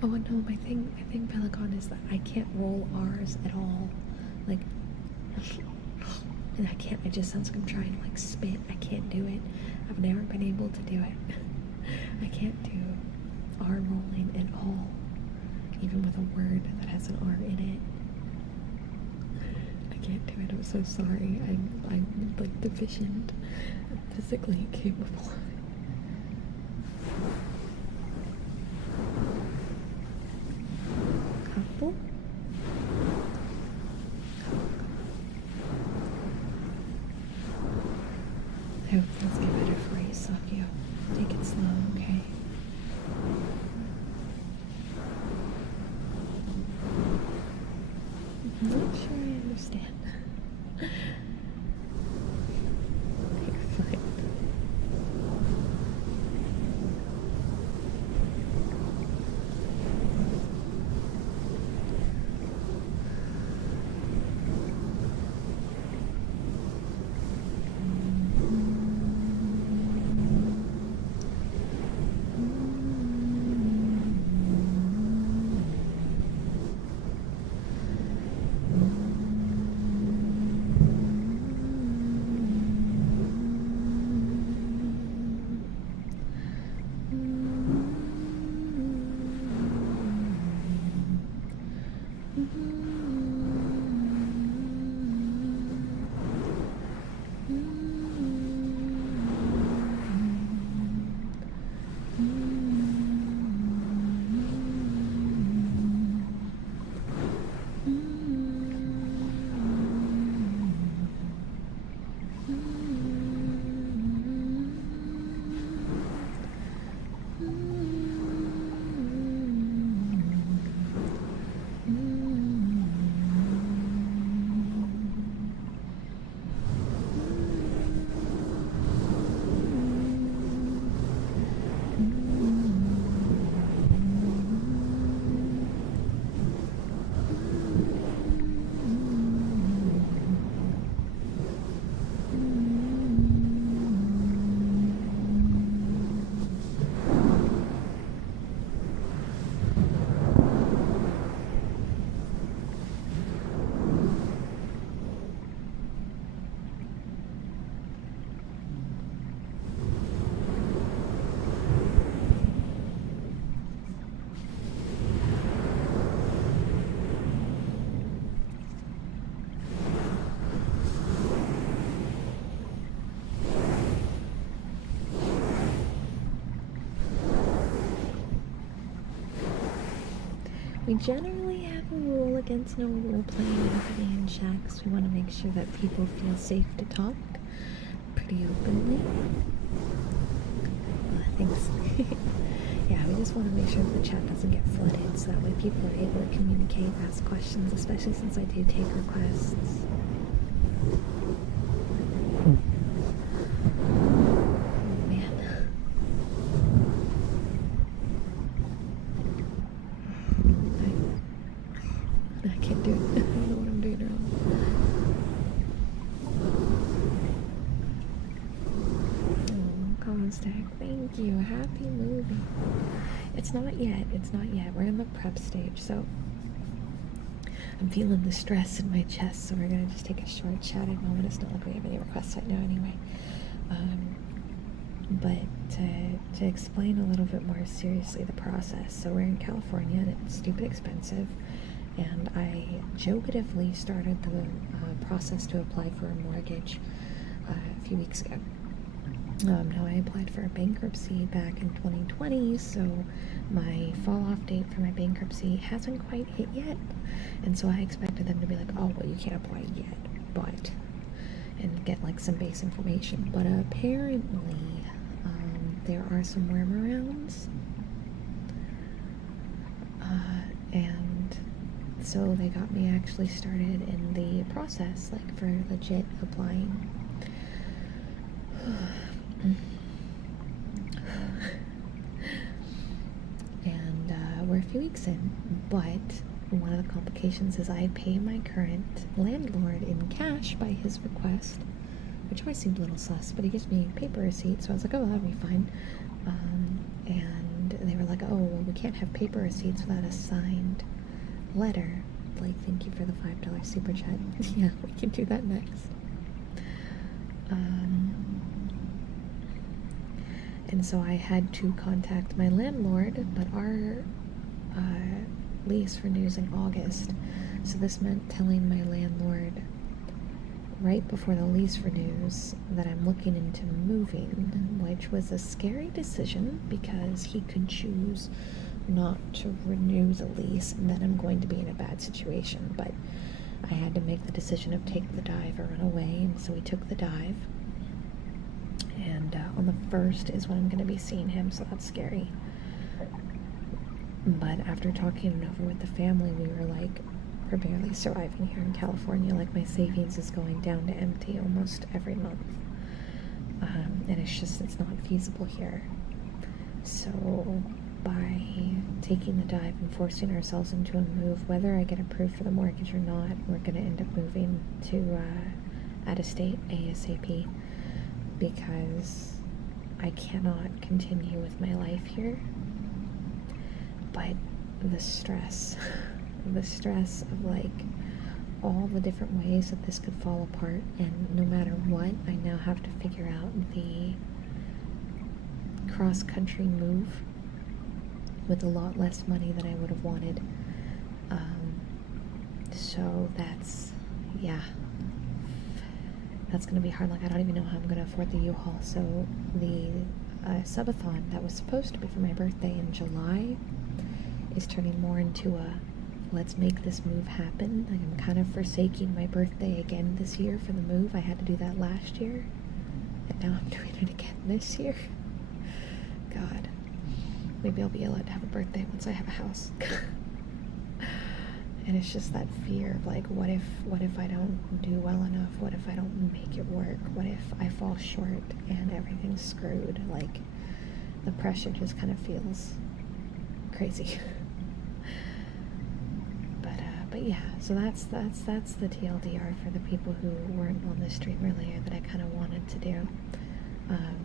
Oh no, my thing, Pelican, is that I can't roll R's at all. Like, and it just sounds like I'm trying to like spit. I can't do it. I've never been able to do it. I can't do R rolling at all, even with a word that has an R in it. I can't do it. I'm so sorry. I'm like deficient. I'm physically incapable. Couple. hope things get better for you, Sakyo. Take it slow, okay? I'm not sure I understand. You're fine. We generally have a rule against no role-playing anybody in checks. We want to make sure that people feel safe to talk pretty openly. Thanks. Yeah, we just want to make sure that the chat doesn't get flooded, so that way people are able to communicate, ask questions, especially since I do take requests. Thank you. Happy movie. It's not yet. It's not yet. We're in the prep stage, so I'm feeling the stress in my chest, so we're gonna just take a short chat at the moment. It's not like we have any requests right now anyway. But to explain a little bit more seriously the process. So we're in California and it's stupid expensive, and I jokatively started the process to apply for a mortgage a few weeks ago. Now I applied for a bankruptcy back in 2020, so my fall off date for my bankruptcy hasn't quite hit yet, and so I expected them to be like, oh, well, you can't apply yet, but, and get like some base information, but apparently there are some workarounds, and so they got me actually started in the process, like for legit applying. And we're a few weeks in, but one of the complications is I pay my current landlord in cash by his request, which always seemed a little sus, but he gives me paper receipts, so I was like, oh, that'll be fine. And they were like, oh, well, we can't have paper receipts without a signed letter. Like, thank you for the $5 super chat. Yeah, we can do that next. And so I had to contact my landlord, but our lease renews in August. So this meant telling my landlord right before the lease renews that I'm looking into moving, which was a scary decision because he could choose not to renew the lease and then I'm going to be in a bad situation. But I had to make the decision of take the dive or run away, and so we took the dive. And on the 1st is when I'm going to be seeing him, so that's scary. But after talking it over with the family, we were like, we're barely surviving here in California. Like, my savings is going down to empty almost every month. And it's not feasible here. So by taking the dive and forcing ourselves into a move, whether I get approved for the mortgage or not, we're going to end up moving to out of state ASAP, because I cannot continue with my life here. But the stress of like all the different ways that this could fall apart, and no matter what, I now have to figure out the cross-country move with a lot less money than I would have wanted. So that's going to be hard. Like, I don't even know how I'm going to afford the U-Haul. So the subathon that was supposed to be for my birthday in July is turning more into a let's make this move happen. Like, I'm kind of forsaking my birthday again this year for the move. I had to do that last year, and now I'm doing it again this year. God, maybe I'll be allowed to have a birthday once I have a house. And it's just that fear of like, what if I don't do well enough? What if I don't make it work? What if I fall short and everything's screwed? Like, the pressure just kind of feels crazy. But yeah, so that's the TLDR for the people who weren't on the stream earlier that I kind of wanted to do.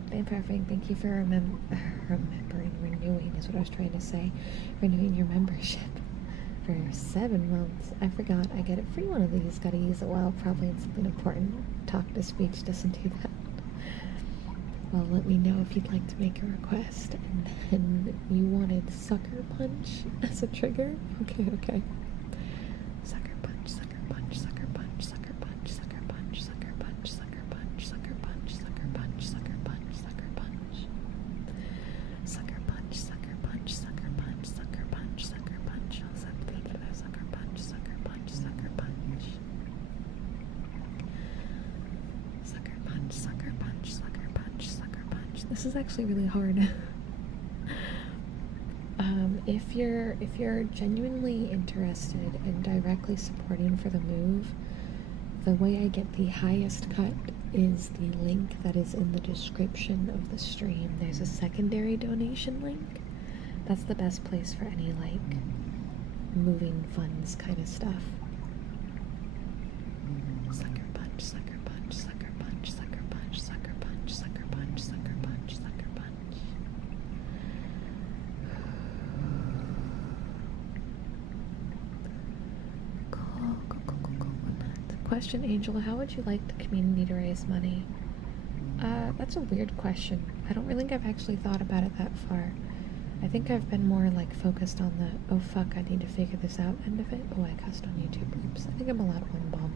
Vampire Fang, thank you for renewing is what I was trying to say. Renewing your membership for 7 months. I forgot I get a free one of these. Gotta use it well, probably in something important. Talk to speech doesn't do that. Well, let me know if you'd like to make a request. And then you wanted Sucker Punch as a trigger? Okay. Sucker punch, sucker punch, sucker punch, sucker punch, sucker punch, sucker punch, sucker punch, sucker punch, sucker punch, sucker punch, sucker punch. Sucker punch, sucker punch, sucker punch, sucker punch, sucker punch, sucker punch, sucker punch, sucker punch. Sucker punch, sucker punch, sucker punch, sucker punch. This is actually really hard. If you're genuinely interested in directly supporting for the move, the way I get the highest cut is the link that is in the description of the stream. There's a secondary donation link. That's the best place for any like moving funds kind of stuff. Sucker punch, sucker punch, sucker punch, sucker punch, sucker punch, sucker punch, sucker punch, sucker punch. Question, Angel, how would you like the community to raise money? That's a weird question. I don't really think I've actually thought about it that far. I think I've been more like focused on the, oh fuck, I need to figure this out end of it. Oh, I cussed on YouTube. Oops. I think I'm allowed one bomb.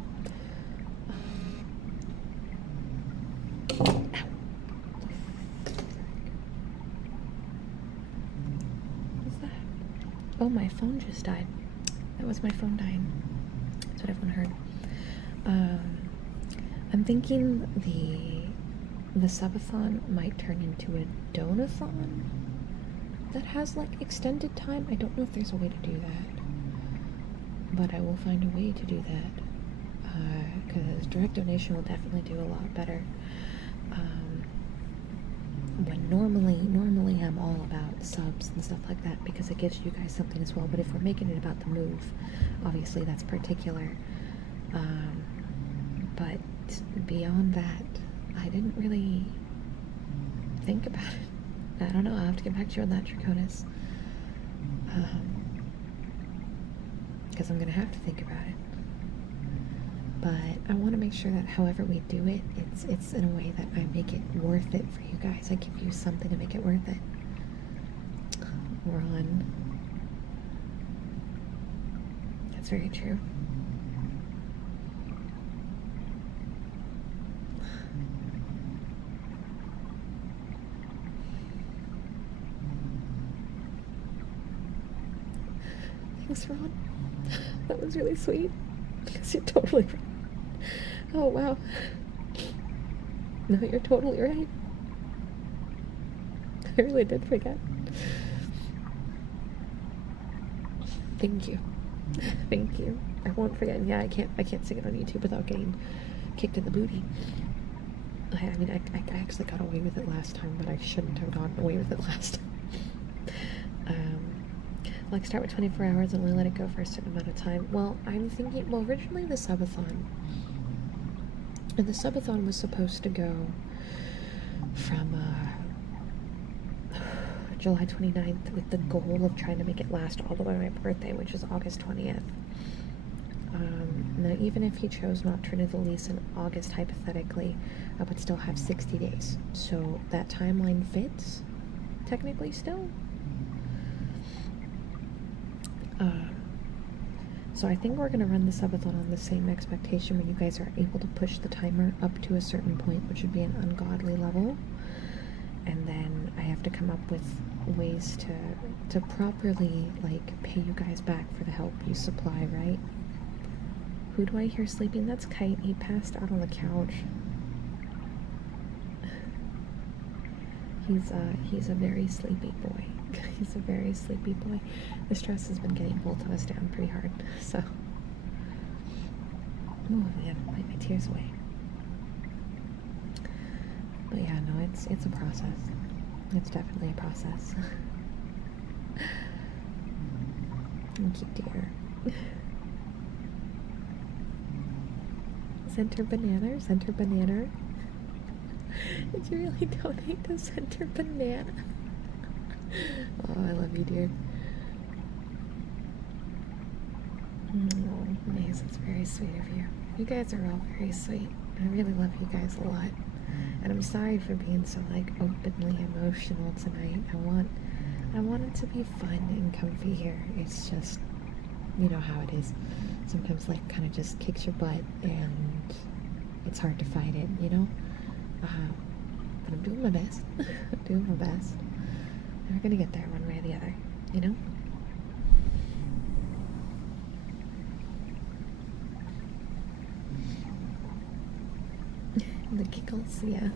Ow. What's that? Oh, my phone just died. That was my phone dying. That's what everyone heard. I'm thinking the subathon might turn into a donathon that has like extended time. I don't know if there's a way to do that, but I will find a way to do that, because direct donation will definitely do a lot better. When normally I'm all about subs and stuff like that, because it gives you guys something as well. But if we're making it about the move, obviously that's particular. But beyond that, I didn't really think about it. I don't know, I'll have to get back to you on that, Draconis. Because I'm gonna have to think about it. But I want to make sure that however we do it, it's in a way that I make it worth it for you guys. I give you something to make it worth it. Ron. That's very true. Thanks, Ron. That was really sweet. Because you're totally right. Oh, wow. No, you're totally right. I really did forget. Thank you. Thank you. I won't forget. And yeah, I can't sing it on YouTube without getting kicked in the booty. I mean, I actually got away with it last time, but I shouldn't have gotten away with it last time. Like, start with 24 hours and only let it go for a certain amount of time. Well, I'm thinking, well, originally the subathon. And the subathon was supposed to go from July 29th with the goal of trying to make it last all the way to my birthday, which is August 20th. Now, even if you chose not to renew the lease in August, hypothetically, I would still have 60 days. So that timeline fits, technically, still. So I think we're going to run the subathon on the same expectation where you guys are able to push the timer up to a certain point, which would be an ungodly level. And then I have to come up with ways to properly, like, pay you guys back for the help you supply, right? Who do I hear sleeping? That's Kite. He passed out on the couch. He's a very sleepy boy. He's a very sleepy boy. The stress has been getting both of us down pretty hard, so. Oh man, wipe my tears away. But yeah, no, it's a process. It's definitely a process. Thank you, dear. Center Banana or Center Banana? Did you really donate to Center Banana? Oh, I love you, dear. Oh, nice. That's very sweet of you. You guys are all very sweet. I really love you guys a lot. And I'm sorry for being so, like, openly emotional tonight. I want it to be fun and comfy here. It's just, you know how it is. Sometimes life kind of just kicks your butt and it's hard to fight it, you know? But I'm doing my best. I'm doing my best. And we're gonna get there one way or the other, you know? The giggles, yeah.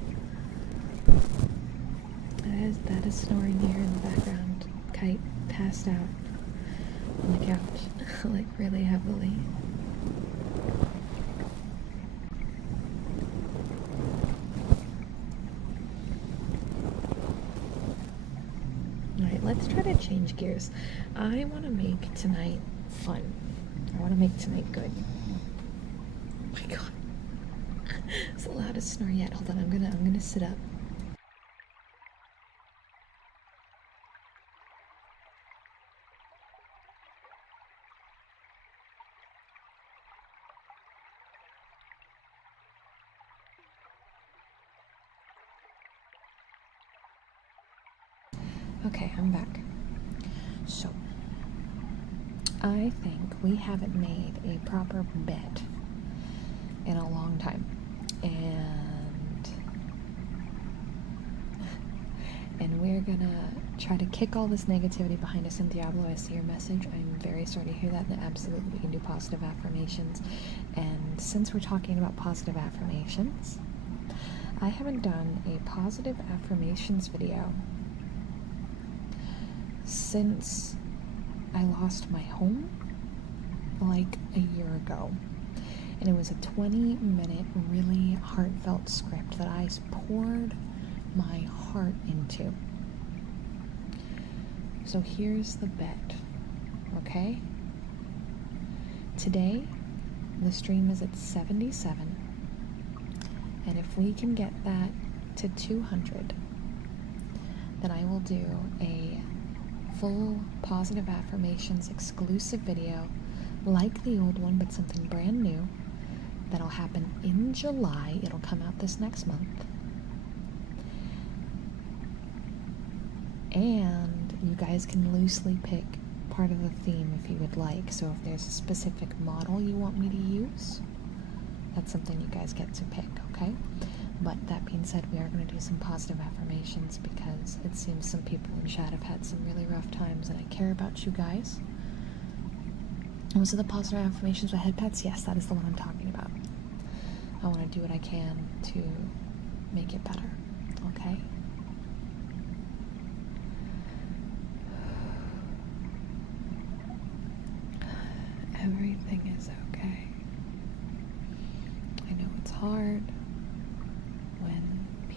That is snoring here in the background. Kite passed out on the couch, like really heavily. Alright, let's try to change gears. I want to make tonight fun. I want to make tonight good. Oh my god. It's the loudest snore yet. Hold on, I'm gonna sit up. Okay, I'm back. So, I think we haven't made a proper bet in a long time. And we're gonna try to kick all this negativity behind us. And Diablo, I see your message. I'm very sorry to hear that, and absolutely we can do positive affirmations. And since we're talking about positive affirmations, I haven't done a positive affirmations video since I lost my home like a year ago. And it was a 20-minute really heartfelt script that I poured my heart into. So here's the bet, okay? Today, the stream is at 77, and if we can get that to 200, then I will do a full positive affirmations exclusive video like the old one, but something brand new. That'll happen in July. It'll come out this next month. And you guys can loosely pick part of the theme if you would like. So if there's a specific model you want me to use, that's something you guys get to pick, okay? But that being said, we are going to do some positive affirmations because it seems some people in chat have had some really rough times, and I care about you guys. Was it the positive affirmations with head pets? Yes, that is the one I'm talking about. I want to do what I can to make it better, okay?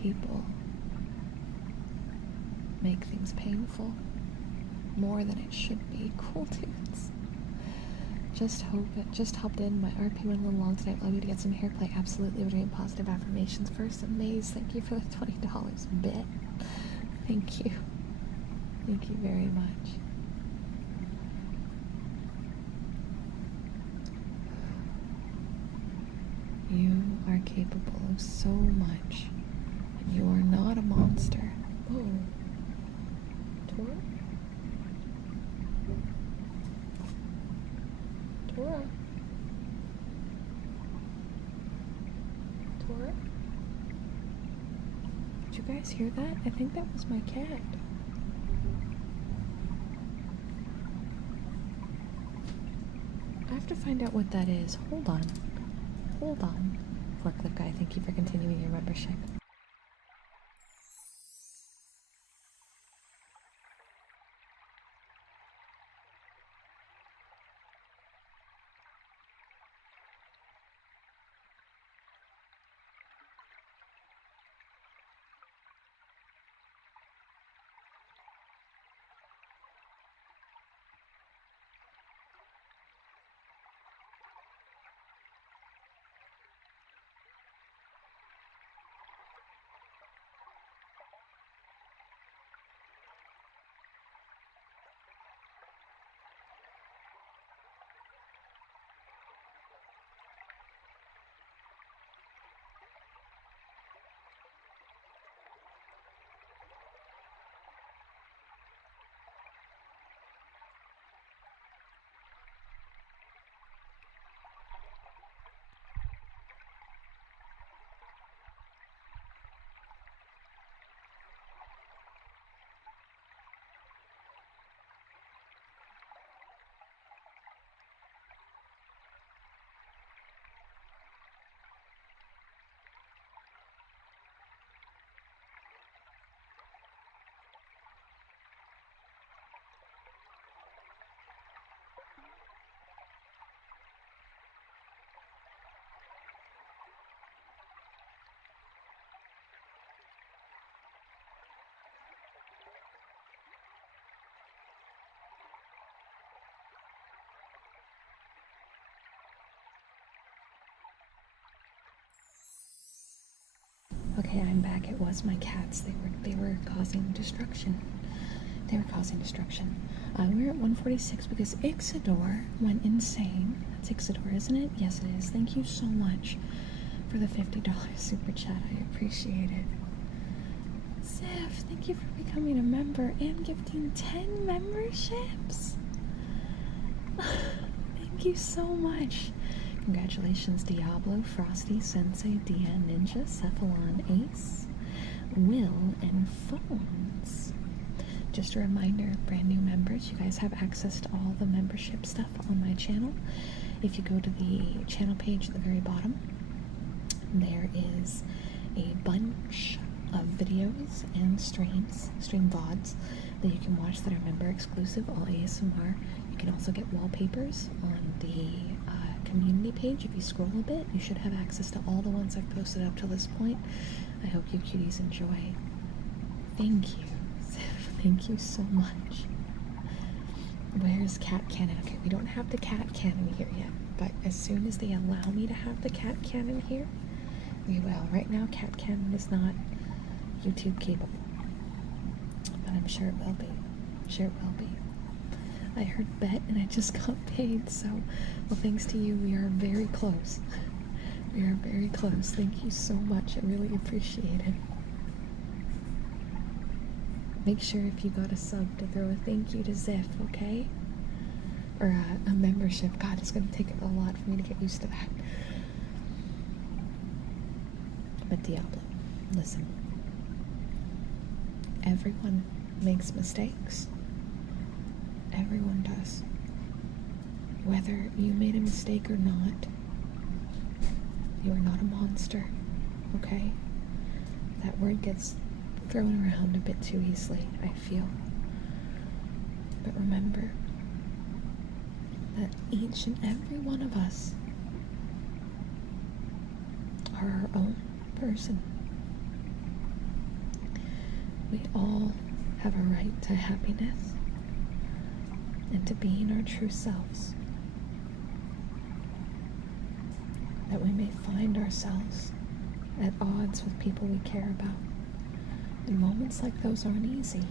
people make things painful more than it should be. Cool dudes. Just hopped in. My RP went a little long tonight. Love you to get some hair play. Absolutely. We're doing positive affirmations first. Amaze. Thank you for the $20 bit. Thank you. Thank you very much. You are capable of so much, and you are not a monster. Oh, Tora? Tora? Tora? Did you guys hear that? I think that was my cat. I have to find out what that is. Hold on. Hold on. Forklift guy, thank you for continuing your membership. Okay, I'm back. It was my cats. They were causing destruction. They were causing destruction. We're at 146 because Ixidor went insane. That's Ixidor, isn't it? Yes, it is. Thank you so much for the $50 super chat. I appreciate it. Zeph, thank you for becoming a member and gifting 10 memberships. Thank you so much. Congratulations, Diablo, Frosty, Sensei, Dia, Ninja, Cephalon, Ace, Will, and Phones. Just a reminder, brand new members, you guys have access to all the membership stuff on my channel. If you go to the channel page at the very bottom, there is a bunch of videos and stream VODs that you can watch that are member exclusive, all ASMR. You can also get wallpapers on the community page. If you scroll a bit, you should have access to all the ones I've posted up to this point. I hope you cuties enjoy. Thank you. Thank you so much. Where's Cat Cannon? Okay, we don't have the Cat Cannon here yet, but as soon as they allow me to have the Cat Cannon here, we will. Right now, Cat Cannon is not YouTube capable, but I'm sure it will be. Sure it will be. I heard bet and I just got paid, so, well, thanks to you, we are very close. We are very close. Thank you so much. I really appreciate it. Make sure if you got a sub to throw a thank you to Ziff, okay? Or a membership. God, it's going to take a lot for me to get used to that. But Diablo, listen. Everyone makes mistakes. Everyone does. Whether you made a mistake or not, you are not a monster, okay? That word gets thrown around a bit too easily, I feel. But remember that each and every one of us are our own person. We all have a right to happiness and to being our true selves. That we may find ourselves at odds with people we care about. And moments like those aren't easy,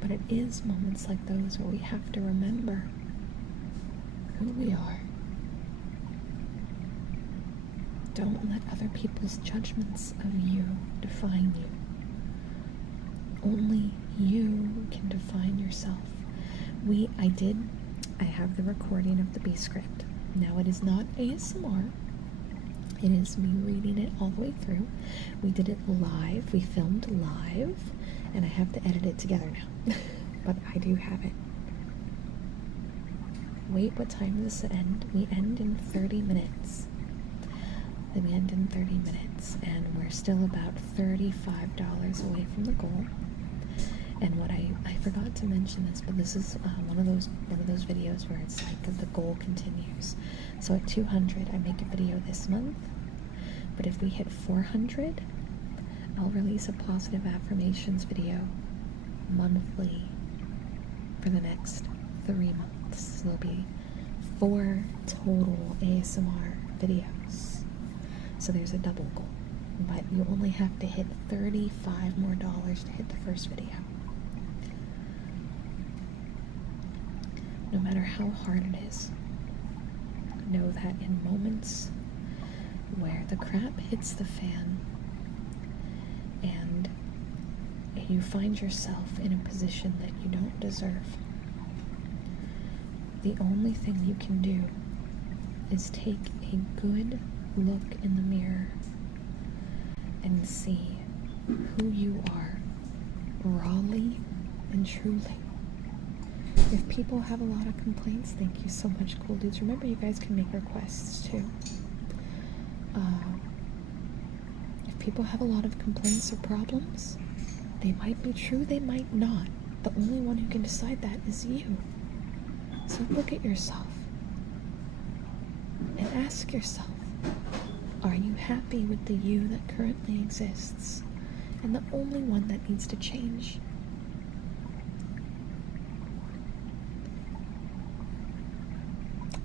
but it is moments like those where we have to remember who we are. Don't let other people's judgments of you define you. Only you can define yourself. I have the recording of the B script. Now it is not ASMR. It is me reading it all the way through. We did it live. We filmed live. And I have to edit it together now. But I do have it. Wait, what time does it end? We end in 30 minutes. Then we end in 30 minutes. And we're still about $35 away from the goal. And what I forgot to mention this, but this is one of those videos where it's like the goal continues. So at 200, I make a video this month. But if we hit 400, I'll release a positive affirmations video monthly for the next 3 months. So there'll be 4 total ASMR videos. So there's a double goal. But you only have to hit $35 more to hit the first video. No matter how hard it is, know that in moments where the crap hits the fan and you find yourself in a position that you don't deserve, the only thing you can do is take a good look in the mirror and see who you are, rawly and truly. If people have a lot of complaints, thank you so much, cool dudes. Remember, you guys can make requests too. If people have a lot of complaints or problems, they might be true, they might not. The only one who can decide that is you. So look at yourself and ask yourself, are you happy with the you that currently exists and the only one that needs to change?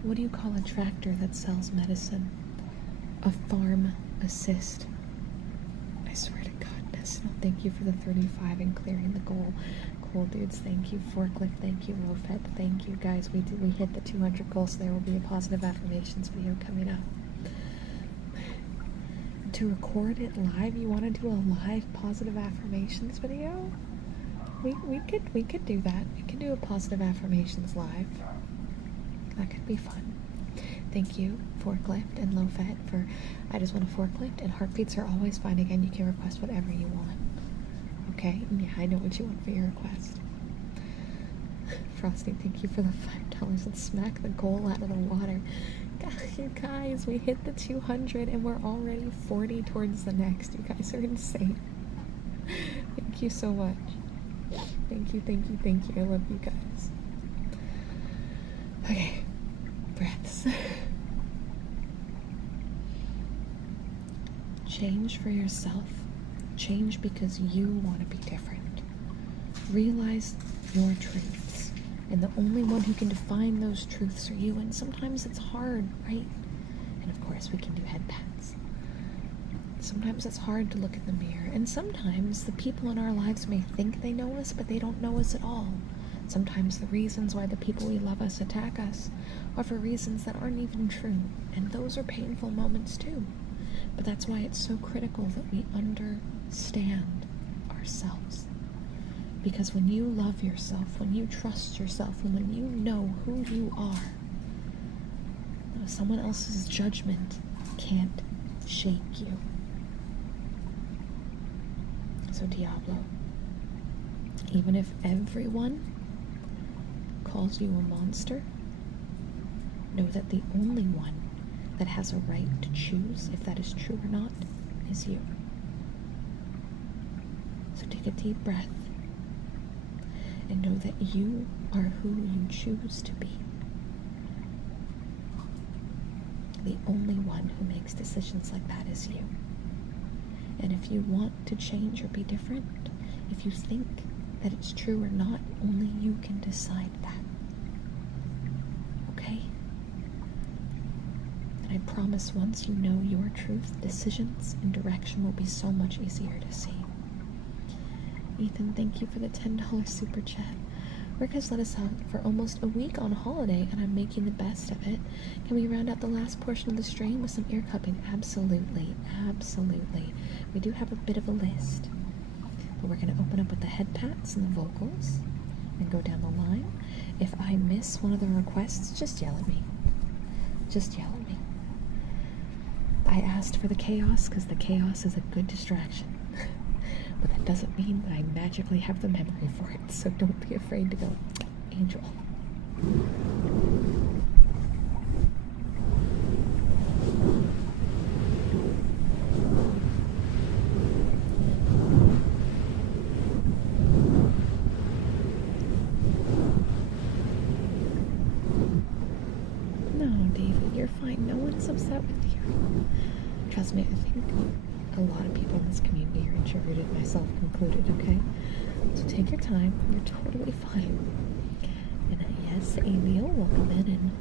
What do you call a tractor that sells medicine? A farm assist. I swear to goodness. No, thank you for the 35 and clearing the goal. Cool dudes, thank you. Forklift, thank you. Rofet, thank you. Guys, we hit the 200 goal, so there will be a positive affirmations video coming up. To record it live, you want to do a live positive affirmations video? We could do that. We could do a positive affirmations live. That could be fun. Thank you, Forklift and Lofet, for I just want a forklift, and heartbeats are always fine. Again, you can request whatever you want. Okay? Yeah, I know what you want for your request. Frosty, thank you for the $5 and smack the goal out of the water. You guys, we hit the 200 and we're already 40 towards the next. You guys are insane. Thank you so much. Thank you. I love you guys. Okay, breaths. Change for yourself. Change because you want to be different. Realize your truths. And the only one who can define those truths are you. And sometimes it's hard, right? And of course, we can do head pats. Sometimes it's hard to look in the mirror. And sometimes the people in our lives may think they know us, but they don't know us at all. Sometimes the reasons why the people we love us attack us are for reasons that aren't even true. And those are painful moments too. But that's why it's so critical that we understand ourselves. Because when you love yourself, when you trust yourself, and when you know who you are, someone else's judgment can't shake you. So Diablo, even if everyone calls you a monster, know that the only one that has a right to choose if that is true or not is you. So take a deep breath and know that you are who you choose to be. The only one who makes decisions like that is you. And if you want to change or be different, If you think that it's true or not, only you can decide that. Okay? And I promise once you know your truth, decisions and direction will be so much easier to see. Ethan, thank you for the $10 super chat. Work has let us out for almost a week on holiday, and I'm making the best of it. Can we round out the last portion of the stream with some ear cupping? Absolutely, absolutely. We do have a bit of a list. But we're going to open up with the head pats and the vocals and go down the line. If I miss one of the requests, just yell at me. Just yell at me. I asked for the chaos because the chaos is a good distraction. But that doesn't mean that I magically have the memory for it, so don't be afraid to go, Angel. No, David, you're fine. No one's upset with you. Trust me, I think a lot of people in this community are introverted, myself included, okay? So take your time, you're totally fine. And yes, Emil, welcome in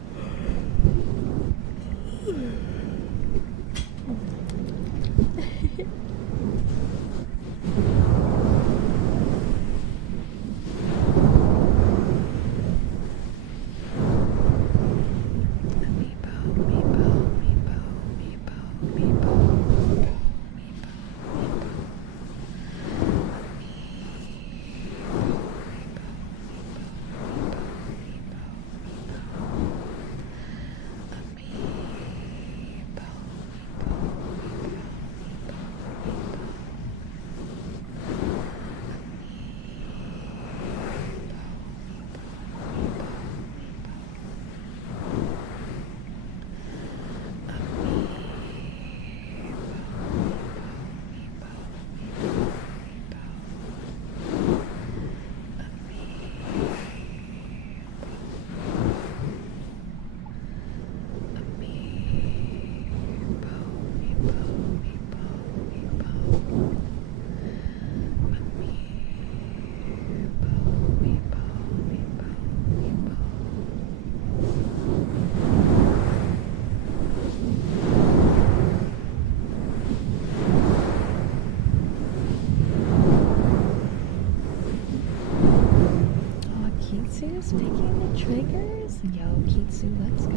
Kitsu's picking the triggers. Yo, Kitsu, let's go.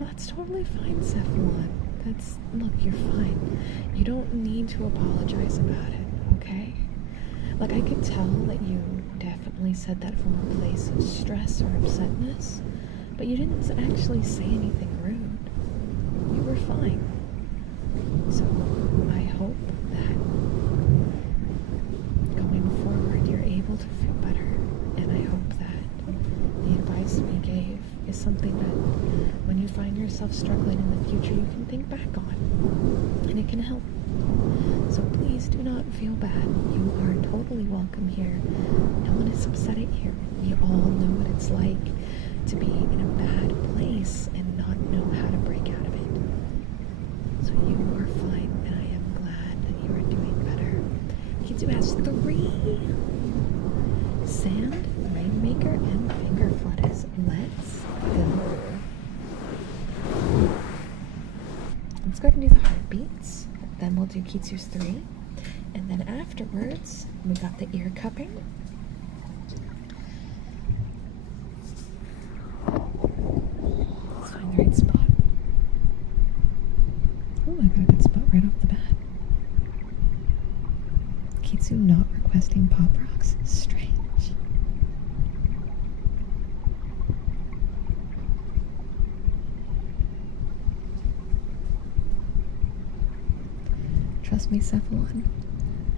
Oh, that's totally fine, Cephalon. Look, you're fine. You don't need to apologize about it, okay? Like, I could tell that you definitely said that from a place of stress or upsetness, but you didn't actually say anything rude. You were fine. So, I hope that going forward you're able to feel better, and I hope that the advice we gave is something that when you find yourself struggling in the future you can think back on, and it can help. So please do not feel bad. You are totally welcome here. No one is upset at you. We all know what it's like to be in a bad place and not know how to break out of it. So you are fine, and I am glad that you are doing better. Kitsu has 3. Sand, Rainmaker, and Finger Flutters. Let's go. Let's go ahead and do the heartbeats. Then we'll do Kitsu's 3. And then afterwards, we got the ear cupping. Let's find the right spot. Oh, I got a good spot right off the bat. Kitsu not requesting PopRocks? Strange. Trust me, Cephalon,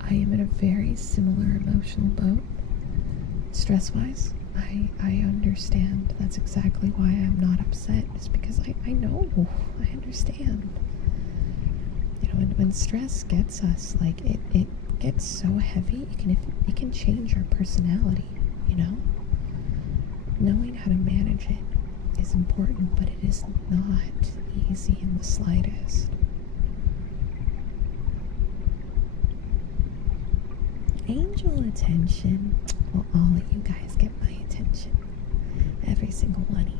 I am in a very similar emotional boat. Stress-wise, I understand. That's exactly why I'm not upset. It's because I know. I understand. You know, when stress gets us, like, it gets so heavy, it can change our personality, you know? Knowing how to manage it is important, but it is not easy in the slightest. angel attention. Well, all of you guys get my attention. Every single one of you.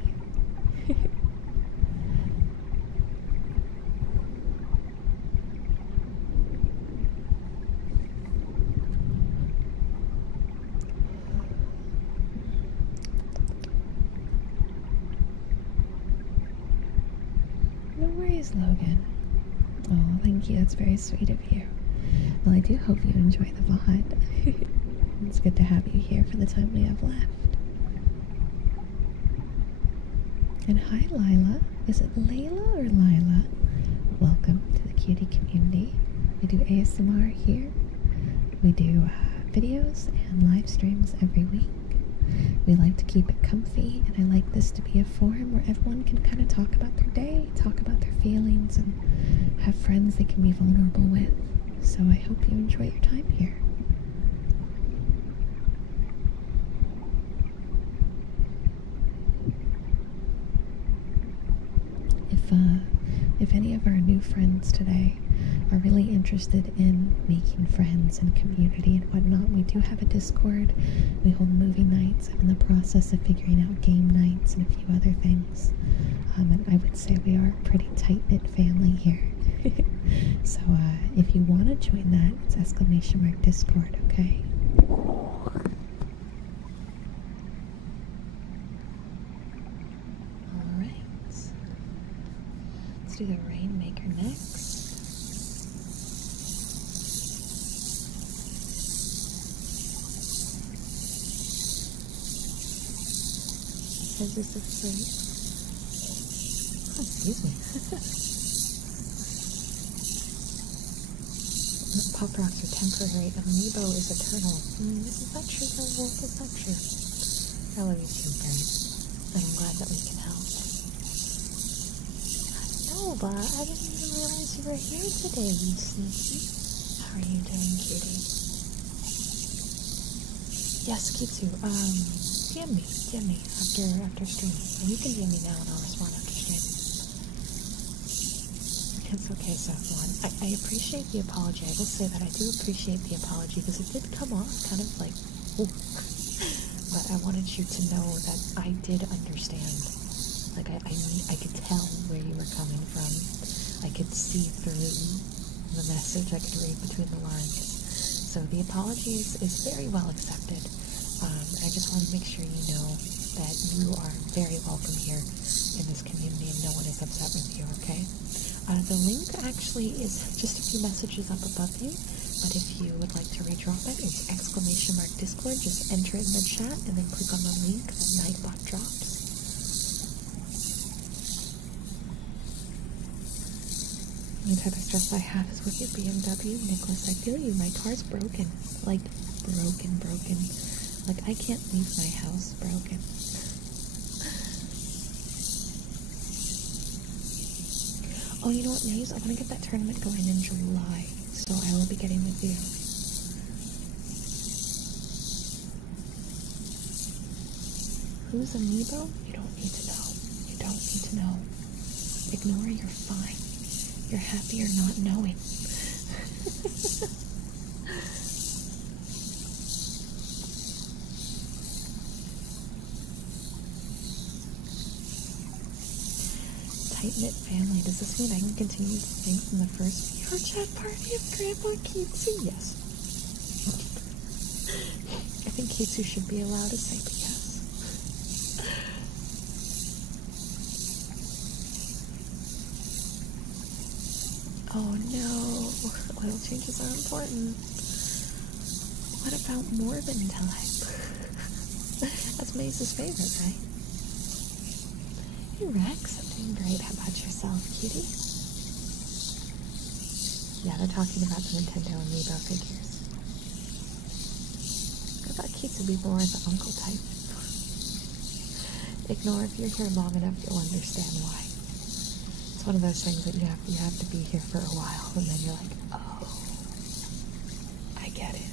No worries, Logan. Oh, thank you. That's very sweet of you. Well, I do hope you enjoy the VOD. It's good to have you here for the time we have left. And hi, Lila. Is it Layla or Lila? Welcome to the Cutie community. We do ASMR here. We do videos and live streams every week. We like to keep it comfy, and I like this to be a forum where everyone can kind of talk about their day, talk about their feelings, and have friends they can be vulnerable with. So I hope you enjoy your time here. If any of our new friends today are really interested in making friends and community and whatnot, we do have a Discord. We hold movie nights. I'm in the process of figuring out game nights and a few other things. And I would say we are a pretty tight-knit family here. So if you want to join that, it's !Discord, okay? Alright. Let's do the Rainmaker next. Says this is free. Oh, excuse me. PopRocks are temporary. Amiibo is eternal. Is that true, Wolf? Is that true? I love you too, Brent. I'm glad that we can help. No, but I didn't even realize you were here today, Lucy. How are you doing, Cutie? Yes, Kitsu. DM me after stream. And you can DM me now and I'll respond after stream. It's okay, Saffron. I appreciate the apology. I will say that I do appreciate the apology because it did come off kind of like, ooh. But I wanted you to know that I did understand. Like, I could tell where you were coming from. I could see through the message. I could read between the lines. So the apology is very well accepted. I just want to make sure you know that you are very welcome here in this community and no one is upset with you, okay? The link actually is just a few messages up above you, but if you would like to redrop it, it's !Discord. Just enter it in the chat and then click on the link that Nightbot drops. The type of stress I have is with your BMW, Nicholas. I feel you. My car's broken. Like, broken. Like, I can't leave my house broken. Oh, you know what, Maze? I want to get that tournament going in July, so I will be getting with you. Who's Amiibo? You don't need to know. You don't need to know. Ignore, you're fine. You're happier not knowing. Tight-knit family. Does this mean I can continue to think from the first VR chat party of Grandma Cutie? Yes. I think Cutie should be allowed to say yes. Oh no, oil changes are important. What about Morbin time? That's Maze's favorite, right? Hey Rex, I'm doing great. How about yourself, Cutie? Yeah, they're talking about the Nintendo Amiibo figures. I thought Keith would be more the uncle type. Ignore, if you're here long enough, you'll understand why. It's one of those things that you have to be here for a while, and then you're like, oh, I get it.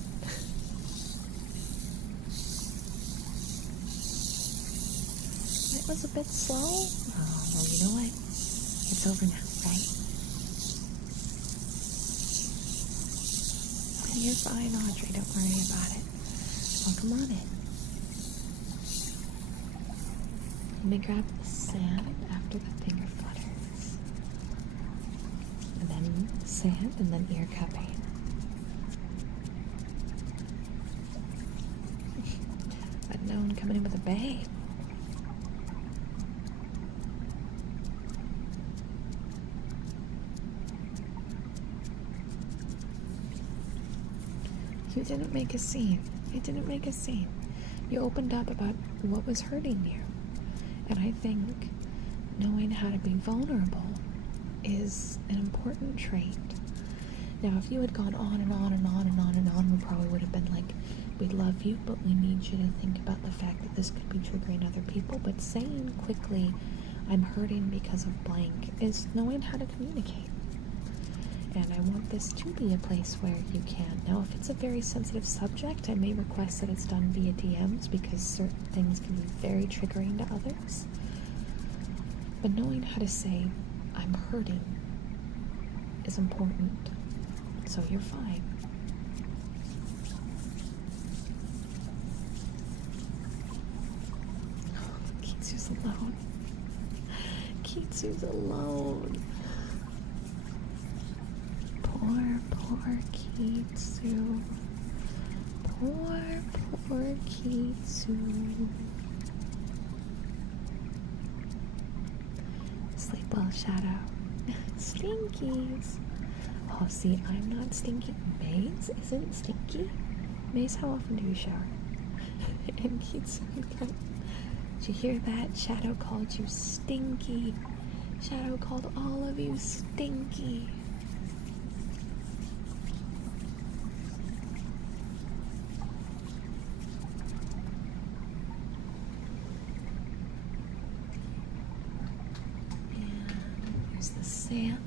It was a bit slow. Oh, well, you know what? It's over now, right? You're fine, Audrey. Don't worry about it. Welcome on in. Let me grab the sand after the finger flutters. And then sand, and then ear cupping. Unknown coming in with a bang. You didn't make a scene. You didn't make a scene. You opened up about what was hurting you. And I think knowing how to be vulnerable is an important trait. Now, if you had gone on and on and on and on and on, we probably would have been like, we love you, but we need you to think about the fact that this could be triggering other people. But saying quickly, I'm hurting because of blank, is knowing how to communicate. And I want this to be a place where you can. Now, if it's a very sensitive subject, I may request that it's done via DMs because certain things can be very triggering to others. But knowing how to say, I'm hurting, is important. So you're fine. Oh, Kitsu's alone. Kitsu's alone. Poor Kitsu. Poor Kitsu. Sleep well, Shadow. Stinkies. Oh, see, I'm not stinky. Maze isn't stinky. Maze, how often do you shower? And Kitsu, did you hear that? Shadow called you stinky. Shadow called all of you stinky. Sand.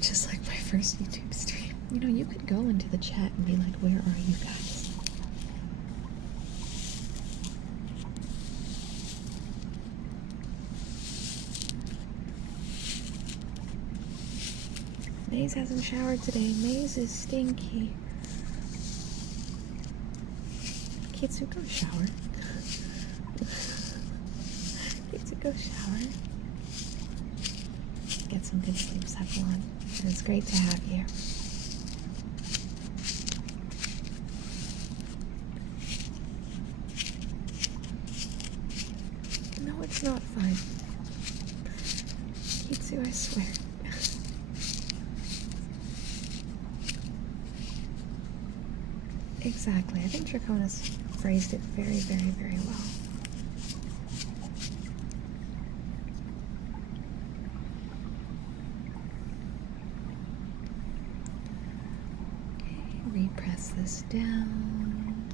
Just like my first YouTube stream. You know, you could go into the chat and be like, where are you guys? Maze hasn't showered today. Maze is stinky. Kitsu, go shower. Kitsu, go shower. Get some good sleep, everyone. And it's great to have you. No, it's not fun. Kitsu, I swear. Exactly. I think Dracona's phrased it very, very, very well. Repress this down.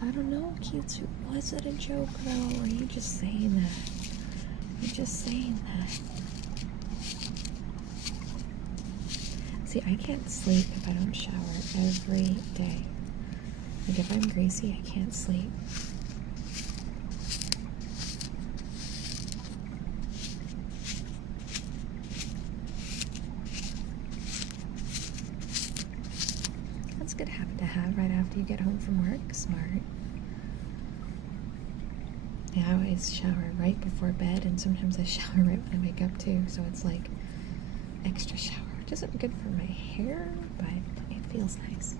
I don't know, Kitsu. Was it a joke though? Or are you just saying that? You're just saying that. See, I can't sleep if I don't shower every day. Like if I'm greasy, I can't sleep. That's a good habit to have right after you get home from work. Smart. Yeah, I always shower right before bed, and sometimes I shower right when I wake up too, so it's like extra shower. It isn't good for my hair, but it feels nice.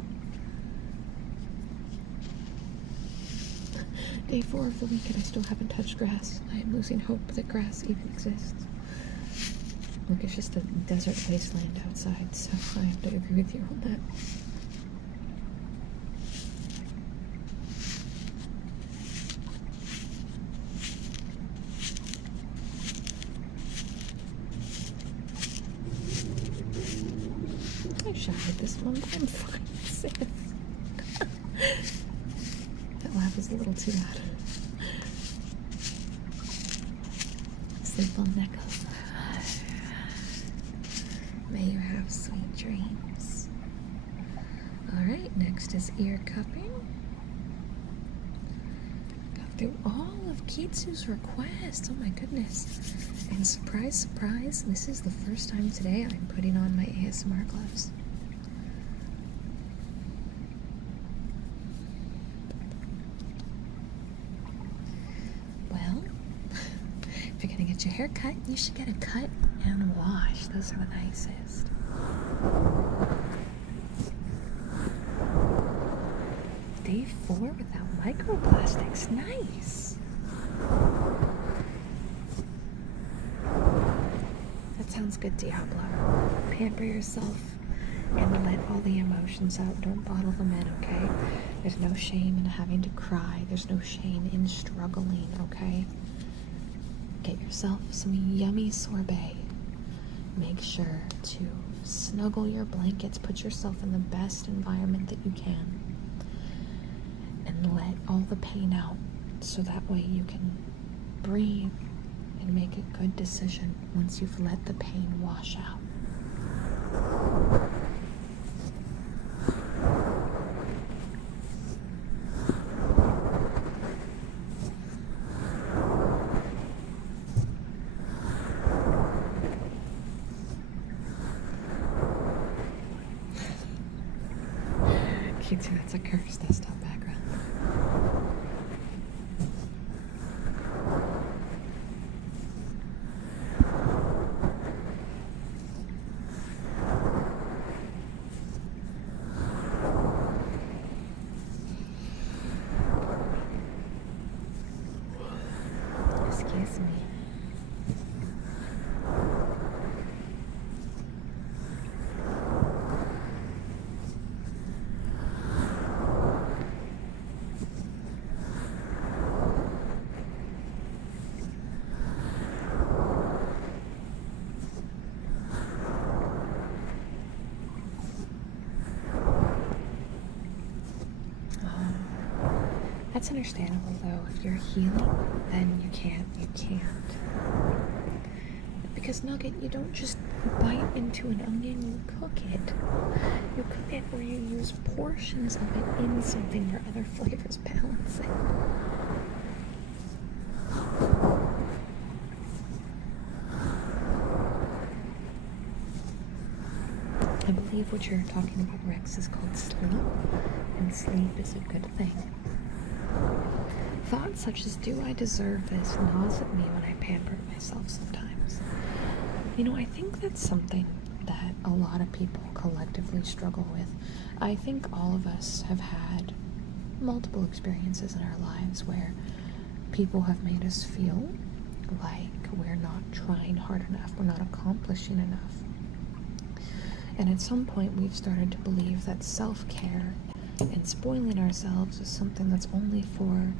Day 4 of the week and I still haven't touched grass. I am losing hope that grass even exists. Look, it's just a desert wasteland outside, so I have to agree with you on that. I showered this month. I'm fine, sis. That laugh is a little too loud. Sleep well, Neko. May you have sweet dreams. Alright, next is ear cupping. Got through all of Kitsu's request. Oh my goodness. And surprise, surprise, this is the first time today I'm putting on my ASMR gloves. Well, if you're gonna get your hair cut, you should get a cut and wash. Those are the nicest. Day 4 without microplastics. Nice. That sounds good, Diablo. Pamper yourself and let all the emotions out. Don't bottle them in, okay? There's no shame in having to cry. There's no shame in struggling, okay? Get yourself some yummy sorbet. Make sure to snuggle your blankets. Put yourself in the best environment that you can. And let all the pain out so that way you can breathe and make a good decision once you've let the pain wash out. Cutie, that's a cursed desktop background. Excuse me. That's understandable though. If you're healing, then you can't. Because Nugget, you don't just bite into an onion, you cook it. You cook it or you use portions of it in something where other flavors balance it. I believe what you're talking about, Rex, is called sleep, and sleep is a good thing. Thoughts such as, do I deserve this, gnaws at me when I pamper myself sometimes. You know, I think that's something that a lot of people collectively struggle with. I think all of us have had multiple experiences in our lives where people have made us feel like we're not trying hard enough, we're not accomplishing enough. And at some point we've started to believe that self-care and spoiling ourselves is something that's only for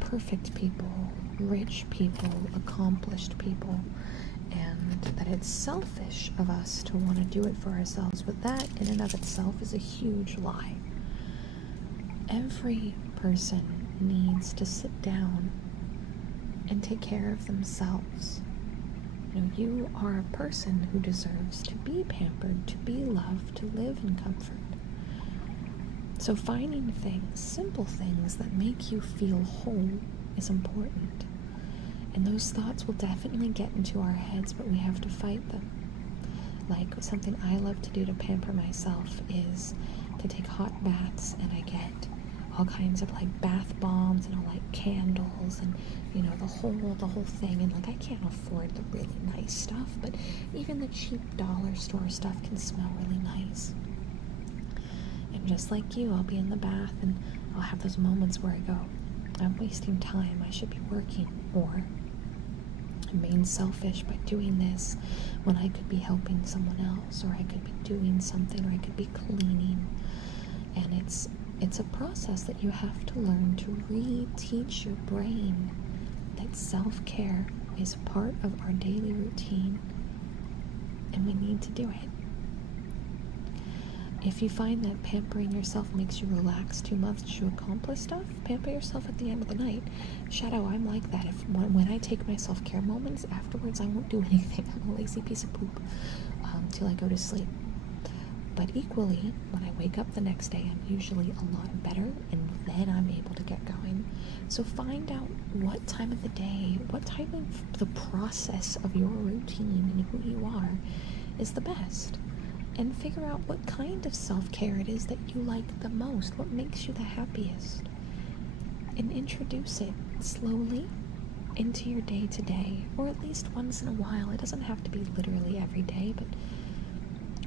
perfect people, rich people, accomplished people, and that it's selfish of us to want to do it for ourselves. But that in and of itself is a huge lie. Every person needs to sit down and take care of themselves. You know, you are a person who deserves to be pampered, to be loved, to live in comfort. So finding things, simple things that make you feel whole is important. And those thoughts will definitely get into our heads, but we have to fight them. Like, something I love to do to pamper myself is to take hot baths, and I get all kinds of like bath bombs and all like candles and, you know, the whole thing. And like, I can't afford the really nice stuff, but even the cheap dollar store stuff can smell really nice. And just like you, I'll be in the bath and I'll have those moments where I go, I'm wasting time, I should be working, or I'm being selfish by doing this when I could be helping someone else, or I could be doing something, or I could be cleaning. And it's a process that you have to learn to reteach your brain that self-care is part of our daily routine, and we need to do it. If you find that pampering yourself makes you relax too much to accomplish stuff, pamper yourself at the end of the night. Shadow, I'm like that. When I take my self-care moments, afterwards I won't do anything. I'm a lazy piece of poop till I go to sleep. But equally, when I wake up the next day, I'm usually a lot better, and then I'm able to get going. So find out what time of the day, what time of the process of your routine and who you are is the best. And figure out what kind of self-care it is that you like the most, what makes you the happiest. And introduce it slowly into your day-to-day, or at least once in a while. It doesn't have to be literally every day, but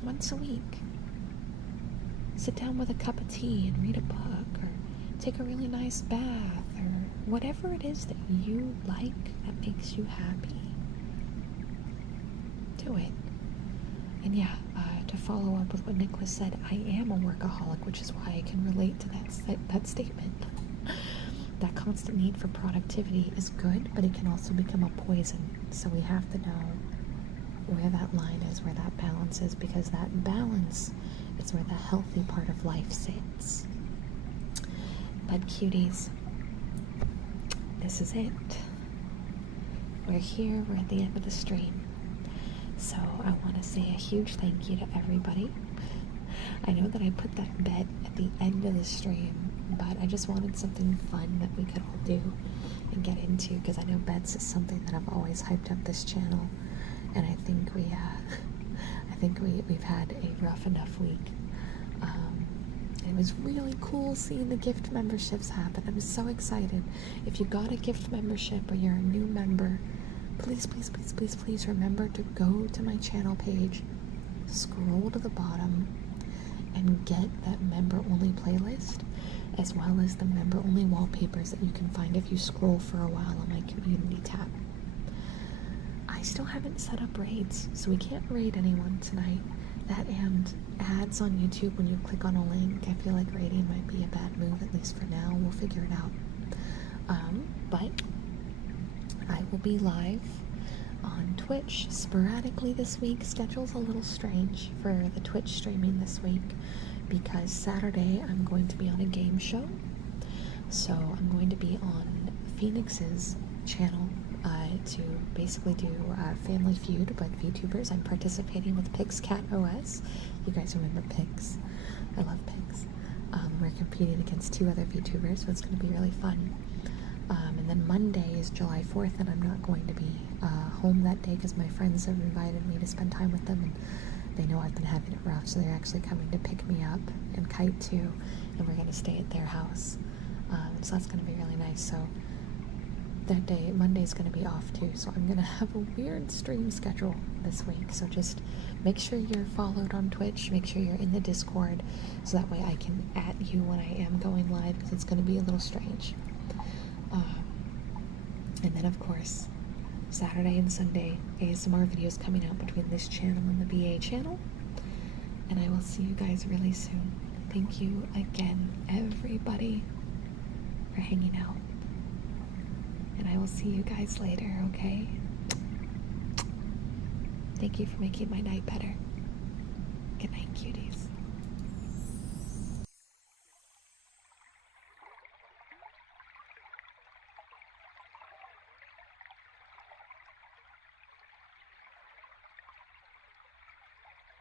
once a week. Sit down with a cup of tea and read a book, or take a really nice bath, or whatever it is that you like that makes you happy. Do it. And yeah, to follow up with what Nicholas said, I am a workaholic, which is why I can relate to that statement. That constant need for productivity is good, but it can also become a poison. So we have to know where that line is, where that balance is, because that balance is where the healthy part of life sits. But cuties, this is it. We're here, we're at the end of the stream. So I want to say a huge thank you to everybody. I know that I put that bet at the end of the stream, but I just wanted something fun that we could all do and get into, because I know bets is something that I've always hyped up this channel, and I think we've had a rough enough week. It was really cool seeing the gift memberships happen. I'm so excited. If you got a gift membership or you're a new member, please remember to go to my channel page, scroll to the bottom, and get that member-only playlist, as well as the member-only wallpapers that you can find if you scroll for a while on my community tab. I still haven't set up raids, so we can't raid anyone tonight. That and ads on YouTube when you click on a link. I feel like raiding might be a bad move, at least for now. We'll figure it out. But I will be live on Twitch sporadically this week. Schedule's a little strange for the Twitch streaming this week, because Saturday I'm going to be on a game show. So I'm going to be on Phoenix's channel to basically do Family Feud, but VTubers. I'm participating with Pix Cat OS. You guys remember Pix? I love Pix. We're competing against 2 other VTubers, so it's going to be really fun. And then Monday is July 4th, and I'm not going to be home that day because my friends have invited me to spend time with them, and they know I've been having it rough, so they're actually coming to pick me up, and Kite too, and we're going to stay at their house. So that's going to be really nice. So that day, Monday's going to be off too, so I'm going to have a weird stream schedule this week. So just make sure you're followed on Twitch, make sure you're in the Discord, so that way I can @ you when I am going live, because it's going to be a little strange. And then of course, Saturday and Sunday ASMR videos coming out between this channel and the BA channel. And I will see you guys really soon. Thank you again, everybody, for hanging out. And I will see you guys later, okay? Thank you for making my night better. Good night, cuties.